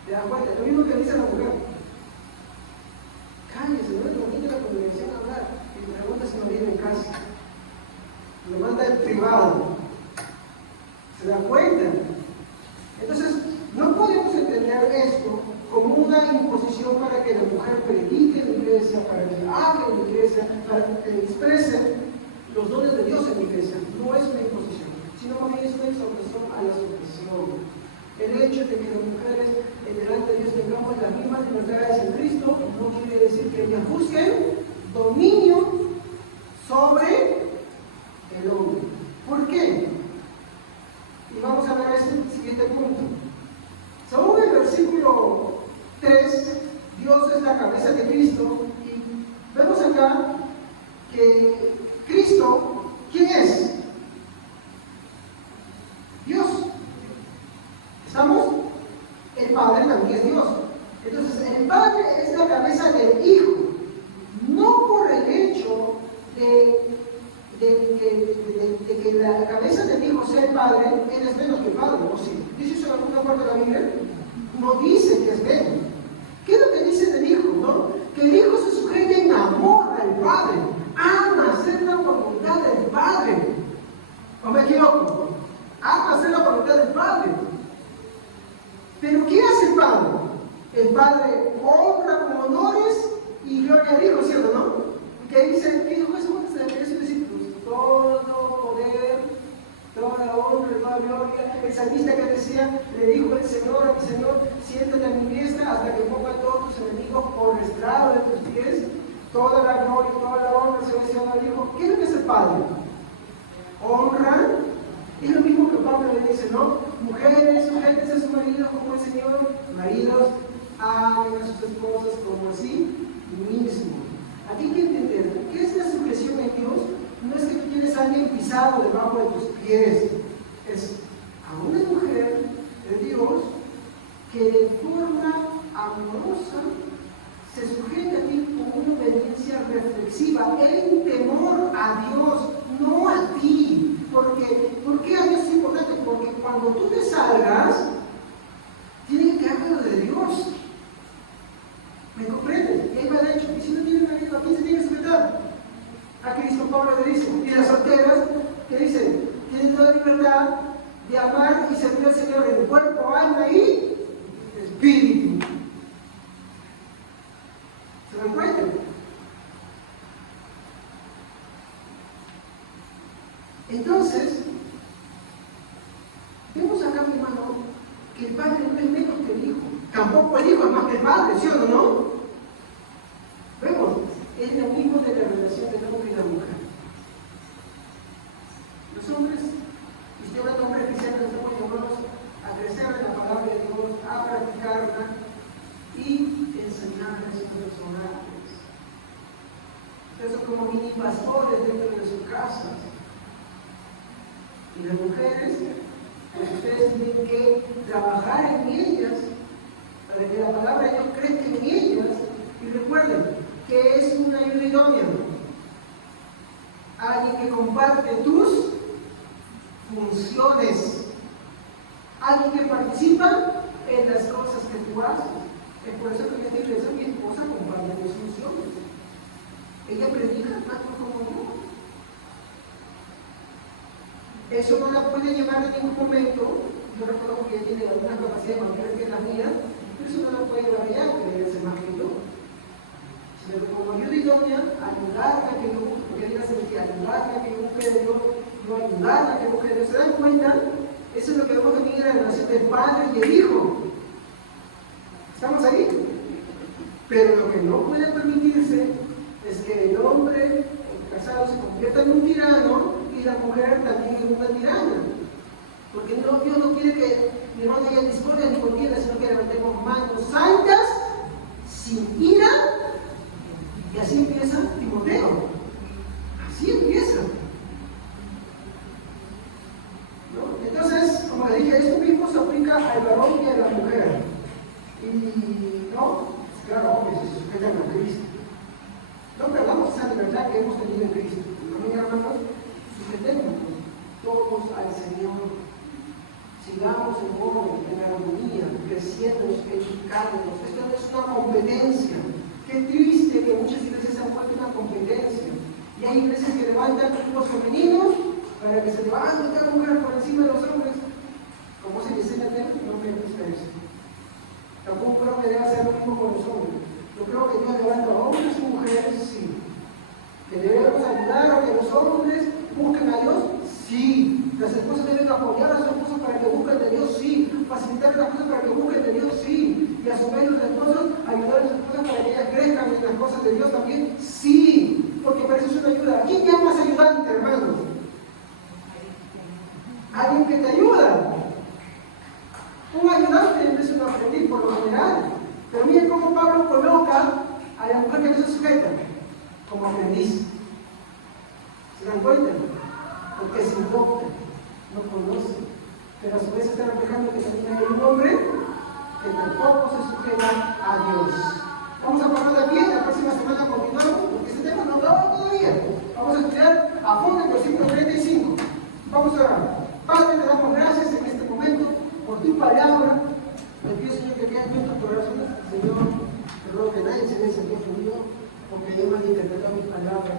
¿Te das cuenta? Lo mismo que dice la mujer. Cállese, no le permite a la congregación hablar. Y le pregunta si no viene en casa. Lo manda en privado. ¿Se da cuenta? Entonces, no podemos entender esto como una imposición para que la mujer predique en la iglesia, para que hable en la iglesia, para que exprese los dones de Dios en la iglesia. No es una imposición, sino más bien es una exhortación a la sujeción. El hecho de que las mujeres delante de Dios tengamos las mismas libertades en Cristo no quiere decir que ellas busquen dominio sobre el hombre. ¿Por qué? Y vamos a ver este siguiente punto. Según el versículo 3, Dios es la cabeza de Cristo, y vemos acá que Cristo, ¿quién es? Dios. ¿Estamos? El Padre también es Dios. Entonces, el Padre es la cabeza del Hijo, no por el hecho de que la cabeza del Hijo sea el Padre, Él es menos que el Padre, ¿no? ¿Sí? ¿Dice eso en alguna parte de la Biblia? No dice que es menos. ¿Qué es lo que dice del Hijo, no? Que el Hijo se sujeta en amor al Padre, ama hacer la voluntad del Padre. ¿O me equivoco? Ama hacer la voluntad del Padre. Pero ¿qué hace el Padre? El Padre honra con honores y gloria al Hijo, ¿cierto, no? ¿Qué dice? ¿Qué dijo Jesús? Todo poder, toda honra, toda gloria. El salmista que decía, le dijo el Señor a mi Señor, siéntate a mi diestra hasta que ponga a todos tus enemigos por estrado de tus pies. Toda la gloria, toda la honra, el Señor al Hijo. ¿Qué es lo que es el Padre? Honra. Es lo mismo que Pablo le dice, ¿no? Mujeres, sujétense a sus maridos como el Señor. Maridos, amen a sus esposas como a sí mismo. Aquí hay que entender, ¿qué es la sujeción en Dios? No es que tú tienes a alguien pisado debajo de tus pies, es a una mujer de Dios que de forma amorosa se sujeta a ti con una obediencia reflexiva, en temor a Dios, no a ti. ¿Por qué a Dios es importante? Porque cuando tú te salgas, tiene que quedar de Dios. ¿Me comprendes? Y ahí me ha dicho, y si no tiene marido, ¿a quién se tiene que sujetar? A Cristo. Pablo le dice, y las solteras, que dicen, tienen toda libertad de amar y servir al Señor en cuerpo, alma y espíritu. ¿Se me encuentran? Entonces, vemos acá, mi hermano, que el Padre no es menos que el Hijo. Tampoco el Hijo es más que el Padre, ¿sí o no? Vemos, es lo mismo de la relación del hombre y la mujer. Los hombres, y estoy hablando de hombres cristianos, estamos llamados a crecer en la palabra de Dios, a practicarla y enseñarles personales. Ustedes son como mini pastores dentro de sus casas. Y las mujeres, pues ustedes tienen que trabajar en ellas para que la palabra de Dios crezca en ellas. Y recuerden que es una ayuda idónea. Alguien que comparte tus funciones. Alguien que participa en las cosas que tú haces. Es por eso que en esta iglesia mi esposa comparte mis funciones. Ella predica tanto como yo. Eso no la puede llevar en ningún momento. Yo reconozco que ella tiene algunas capacidades más grandes que las mías, pero eso no la puede llevar ella, que debe ser más que yo. Sino que como ayuda idónea, ayudarla a que yo busque, porque ella se decía, ayudarla a que yo busque de Dios, no ayudarla a que busque de Dios. ¿Se dan cuenta? Eso es lo que vemos también en la relación del Padre y el Hijo. ¿Estamos ahí? Pero lo que no puede permitirse es que el hombre casado se convierta en un tirano y la mujer también en una tirana. Porque Dios no quiere que mi hermano haya discordia ni contienda, sino que levantemos manos santas, sin ira, y así empieza Timoteo. Así empieza. ¿No? Entonces, como le dije, esto mismo se aplica al varón y a la mujer. Y no, claro, hombres se sujetan a Cristo. No perdamos esa libertad que hemos tenido en Cristo. También, hermanos, sujetemos todos al Señor. Sigamos en orden, en armonía, creciendo, edificándonos. Esto no es una competencia. Qué triste que muchas iglesias se han vuelto una competencia. Y hay iglesias que levantan grupos femeninos para que se levante cada mujer por encima de los hombres. ¿Cómo se dice en el tema? No me gusta eso. Tampoco creo que debe hacer lo mismo con los hombres. Yo creo que Dios levanta a hombres y mujeres, sí. Que debemos ayudar a que los hombres busquen a Dios, sí. Las esposas deben apoyar a sus esposos para que busquen de Dios, sí. Facilitar las cosas para que busquen de Dios, sí. Y a su vez los esposos ayudar a sus esposas para que ellas crezcan en las cosas de Dios también, sí. Porque para eso es una ayuda. ¿Quién ya es más ayudante, hermanos? alguien que te ayuda. Un ayudante es un aprendiz por lo general. Pero miren cómo Pablo coloca a la mujer que no se sujeta como aprendiz. ¿Se dan cuenta? Porque es indocta, no conoce. Pero a su vez está reflejando que también hay un hombre que tampoco se sujeta a Dios. Vamos a poner de pie, la próxima semana continuamos, porque este tema no acabó todavía. Vamos a estudiar a fondo el versículo 35. Vamos a orar. Padre, te damos gracias en este momento por tu palabra. Le pido, Señor, que quede en tu corazón. Señor, te ruego que nadie se dé sentido conmigo, porque yo malinterpretado mis palabras.